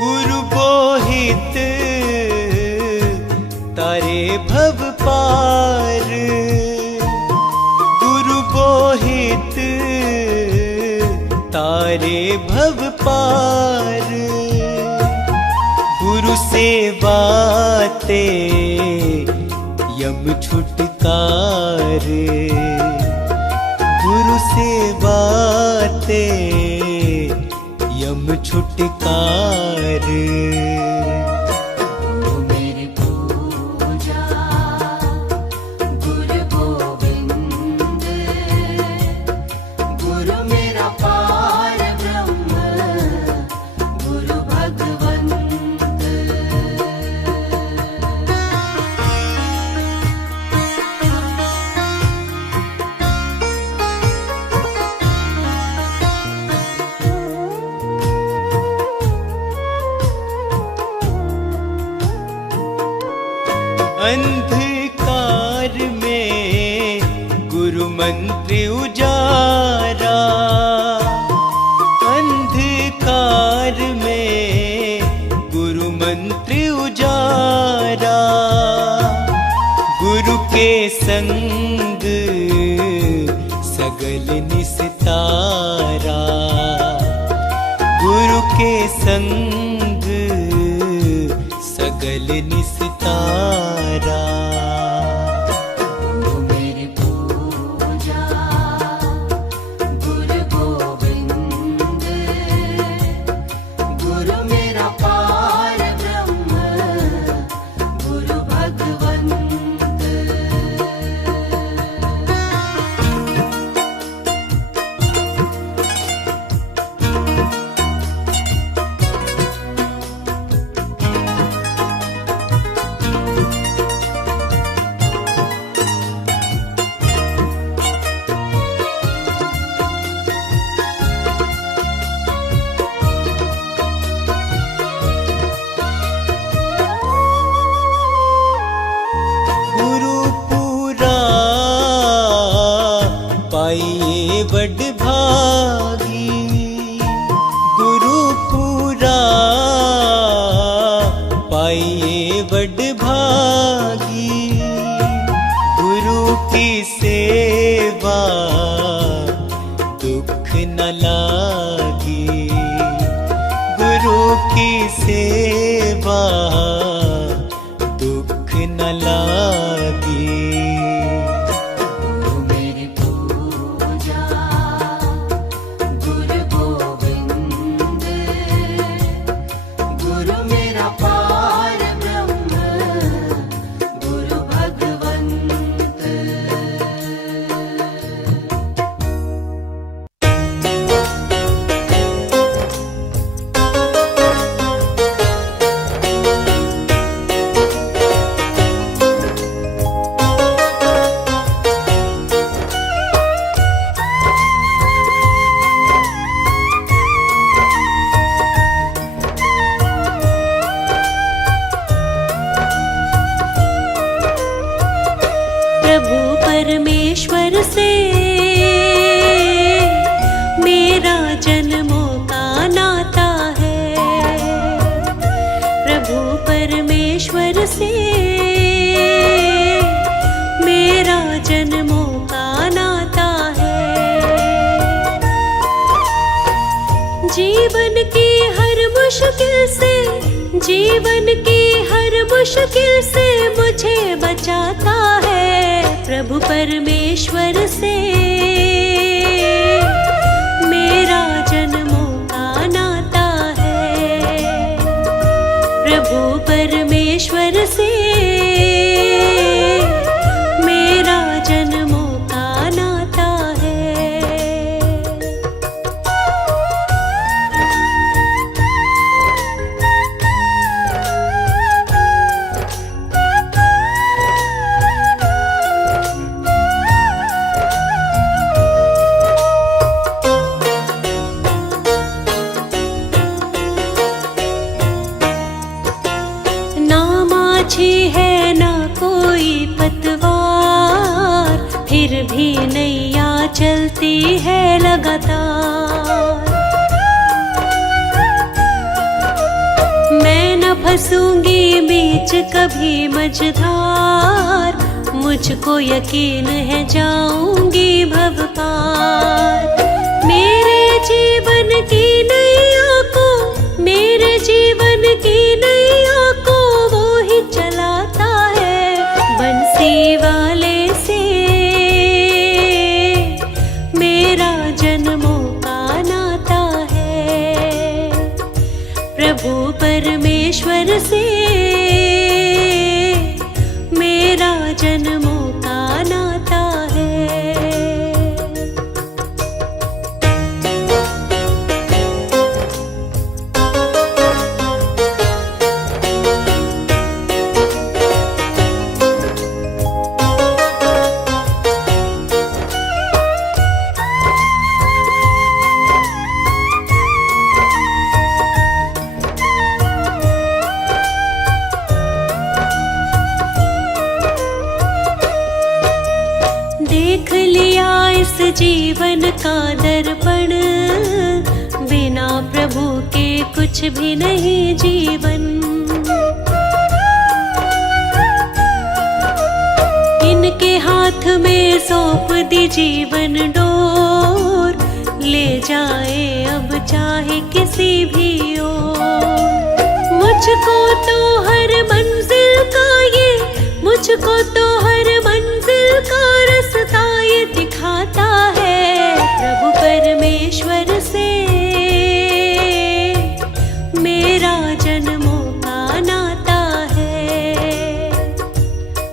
गुरु बोहित तारे भव पार, गुरु बोहित तारे भव पार। गुरु सेवाते यम छुटकार, गुरु सेवाते यम छुटकार। गुरु मेरी पूजा गुरु गोविंद, गुरु मेरा पार ब्रह्म गुरु भगवंत। अंधकार में गुरु मंत्र उजारा, अंधकार में गुरु मंत्र उजारा। गुरु के संग सगल निस्तारा, गुरु के संग सगल निस्तारा। गुरु मेरी पूजा गुरु गोविंद, गुरु मेरा पार ब्रह्म गुरु भगवंत। गुरु पूरा पाइए बड़ भागी, गुरु पूरा पाइए बड़ भागी। गुरु की सेवा दुख न लागी, गुरु की सेवा दुख न लागी। गुरु मेरी पूजा गुरु गोविंद, गुरु मेरा पार ब्रह्म गुरु भगवंत। परमेश्वर से मेरा जन्मों का नाता है। जीवन की हर मुश्किल से, जीवन की हर मुश्किल से मुझे बचाता है प्रभु परमेश्वर से मेरा जन्मों का नाता है। प्रभु परमेश्वर से मेरा जन्मों का नाता है। माछी है ना कोई पतवार, फिर भी नैया चलती है लगातार। मैं न फंसूंगी बीच कभी मझधार, मुझको यकीन है जाऊंगी भव पार। मेरे जीवन की नैया को, मेरे जीवन की नैया को चलाता है बंसी वाले से मेरा जन्मों का नाता है। प्रभु परमेश्वर से मेरा जन्मों का नाता है। देख लिया इस जीवन का दर्पण, बिना प्रभु के कुछ भी नहीं जीवन। इनके हाथ में सौंप दी जीवन डोर, ले जाए अब चाहे किसी भी ओर। मुझको तो हर मंजिल का ये, मुझको तो हर मंजिल का रास्ता ये दिखाता है प्रभु परमेश्वर से मेरा जन्मों का नाता है।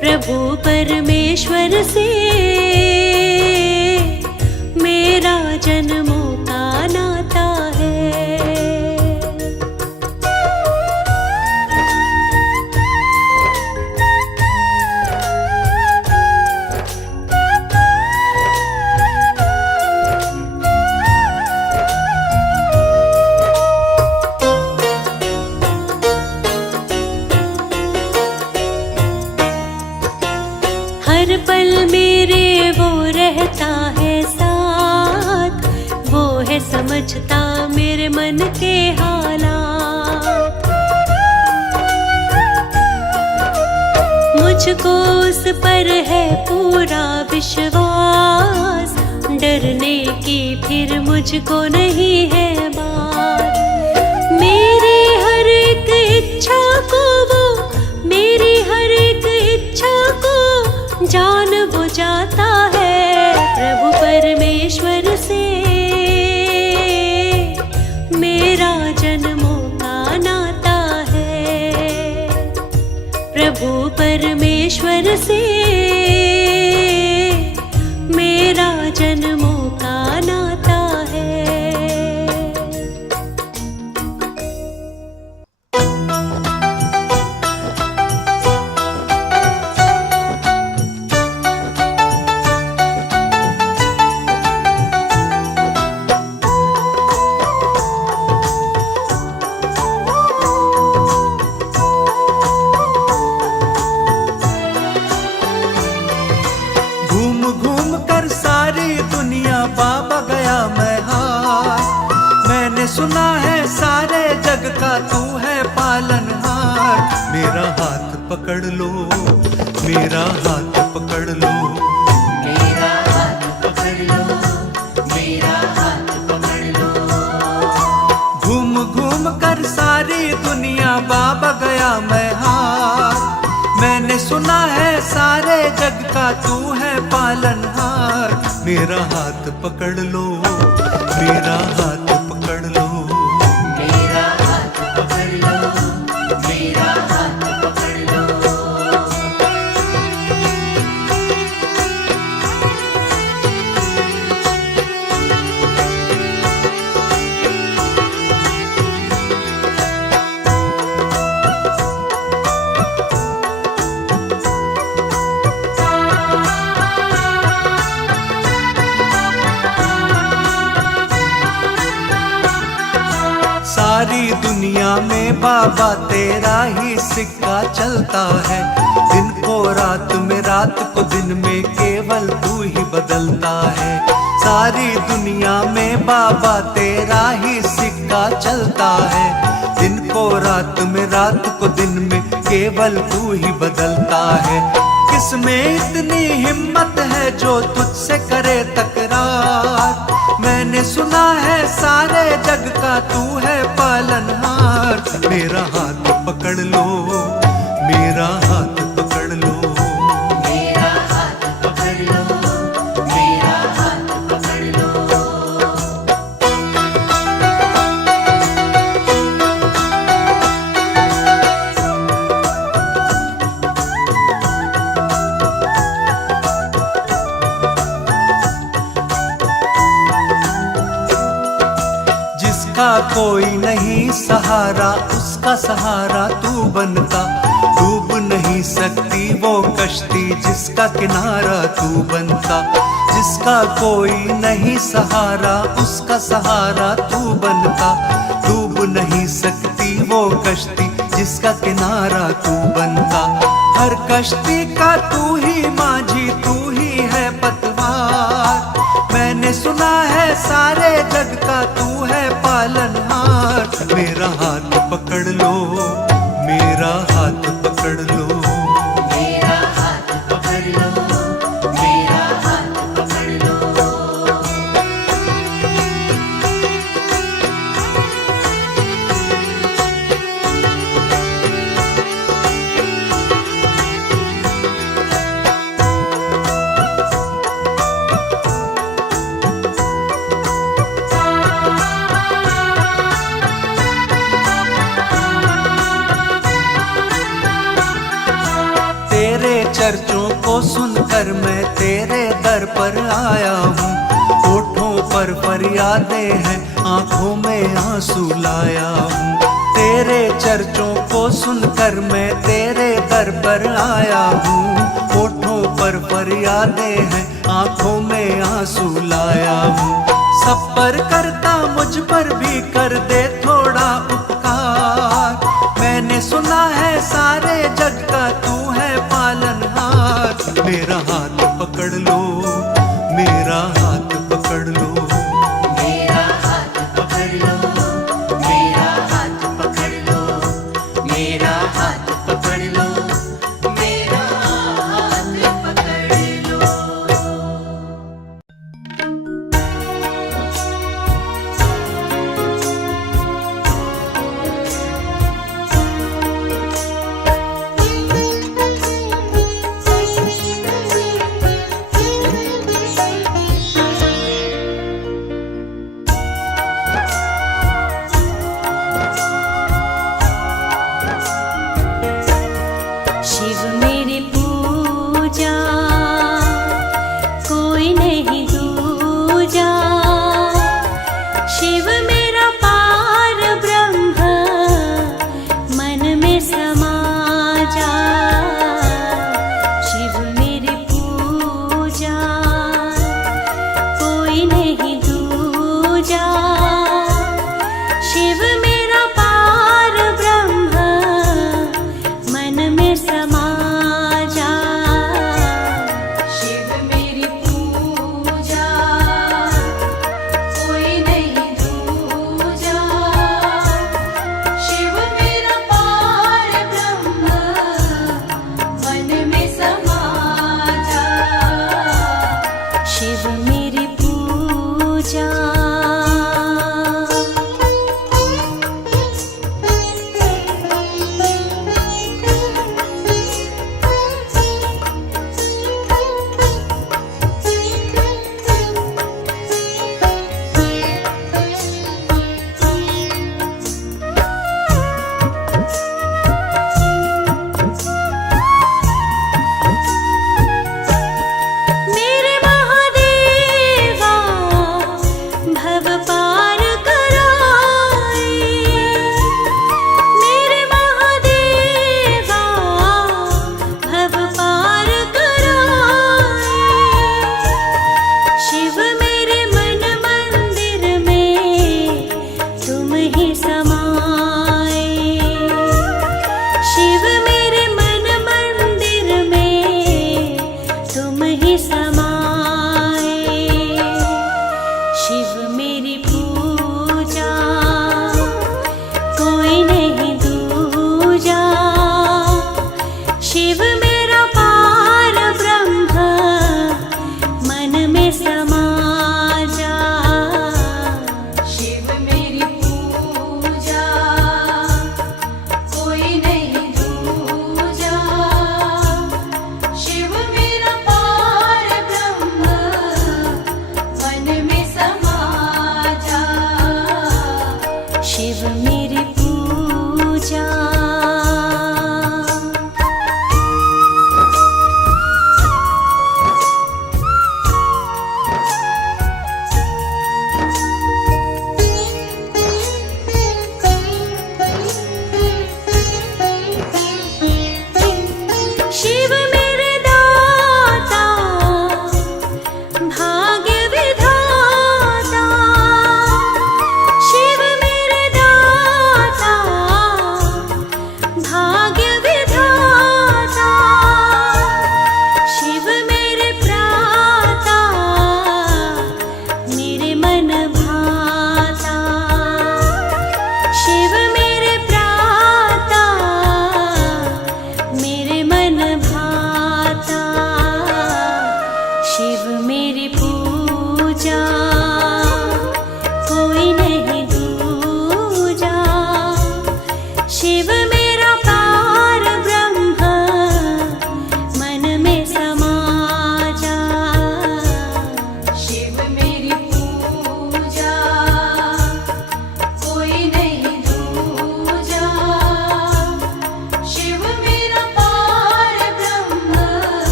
प्रभु परमेश्वर से मेरा जन्मों का नाता है। हर पल मेरे वो रहता है साथ, वो है समझता मेरे मन के हालात। मुझको उस पर है पूरा विश्वास, डरने की फिर मुझको नहीं है बात। मेरी हर एक इच्छा को वो, मेरी हर एक इच्छा को जान बुझाता है प्रभु परमेश्वर से मेरा जन्मों का नाता है। प्रभु परमेश्वर से मेरा जन्मों का नाता है। घूम घूम कर सारी दुनिया बाबा गया हाथ पकड़ लो, मेरा हाथ पकड़ लो। मेरा हाथ पकड़ लो, मेरा हाथ पकड़ लो। घूम घूम कर सारी दुनिया बाबा गया मैं हार, मैंने सुना है सारे जग का तू है पालनहार। मेरा हाथ पकड़ लो, मेरा हाथ पकड़ लो। मेरा हाथ पकड़ लो, मेरा हाथ पकड़ लो। सारी दुनिया में बाबा तेरा ही सिक्का चलता है, दिन को रात में रात को दिन में केवल तू ही बदलता है। सारी दुनिया में बाबा तेरा ही सिक्का चलता है, दिन को रात में रात को दिन में केवल तू ही बदलता है। किसमें इतनी हिम्मत है जो तुझसे करे तकरार, मैंने सुना है सारे जग का तू है पालनहार। मेरा हाथ पकड़ लो, मेरा हाथ पकड़ लो। मेरा हाथ पकड़ लो, मेरा हाथ पकड़ लो। जिसका कोई नहीं सहारा उसका सहारा तू बनता, डूब नहीं सकती वो कश्ती जिसका किनारा तू बनता। जिसका कोई नहीं सहारा उसका सहारा तू बनता, डूब नहीं सकती वो कश्ती जिसका किनारा तू बनता। हर कश्ती का तू ही माझी, तू ही है पतवार, मैंने सुना है सारे जग का तू है पालनहार। मेरा हाथ पकड़ लो, मेरा हाथ पकड़ लो। मेरा हाथ पकड़ लो, मेरा हाथ पकड़ लो। तेरे चर्चों को सुनकर मैं तेरे दर पर आया हूँ, होठों पर फरियादें हैं आंखों में आंसू लाया हूँ। तेरे चर्चों को सुनकर मैं तेरे दर पर आया हूँ, होठों पर फरियादें हैं आंखों में आंसू लाया हूँ। सब पर करता मुझ पर भी कर दे थोड़ा उपकार, मैंने सुना है सारे जग का तू है पालनहार। मेरा हाथ पकड़ लो, मेरा हाथ पकड़ लो। मेरा हाथ पकड़ लो, मेरा हाथ पकड़ लो। मेरा हाथ पकड़ लो, मेरा हाथ पकड़ लो। शिव मेरी पूजा कोई नहीं दूजा, शिव मेरा पार ब्रह्म मन में समा जा। शिव मेरी पूजा कोई नहीं दूजा, शिव मेरा पार ब्रह्म मन में समा शिव मेरा पार ब्रह्म मन में समा जा। शिव मेरी पूजा कोई नहीं दूजा। शिव मेरा पार ब्रह्म मन में समा जा। शिव मेरी पूजा। शिव मेरे दाता भाग्य विधाता। शिव मेरे दाता भाग्य विधाता। शिव मेरे प्राता मेरे मन भाता। शिव मेरे प्राता मेरे मन भाता।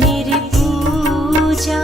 मेरी पूजा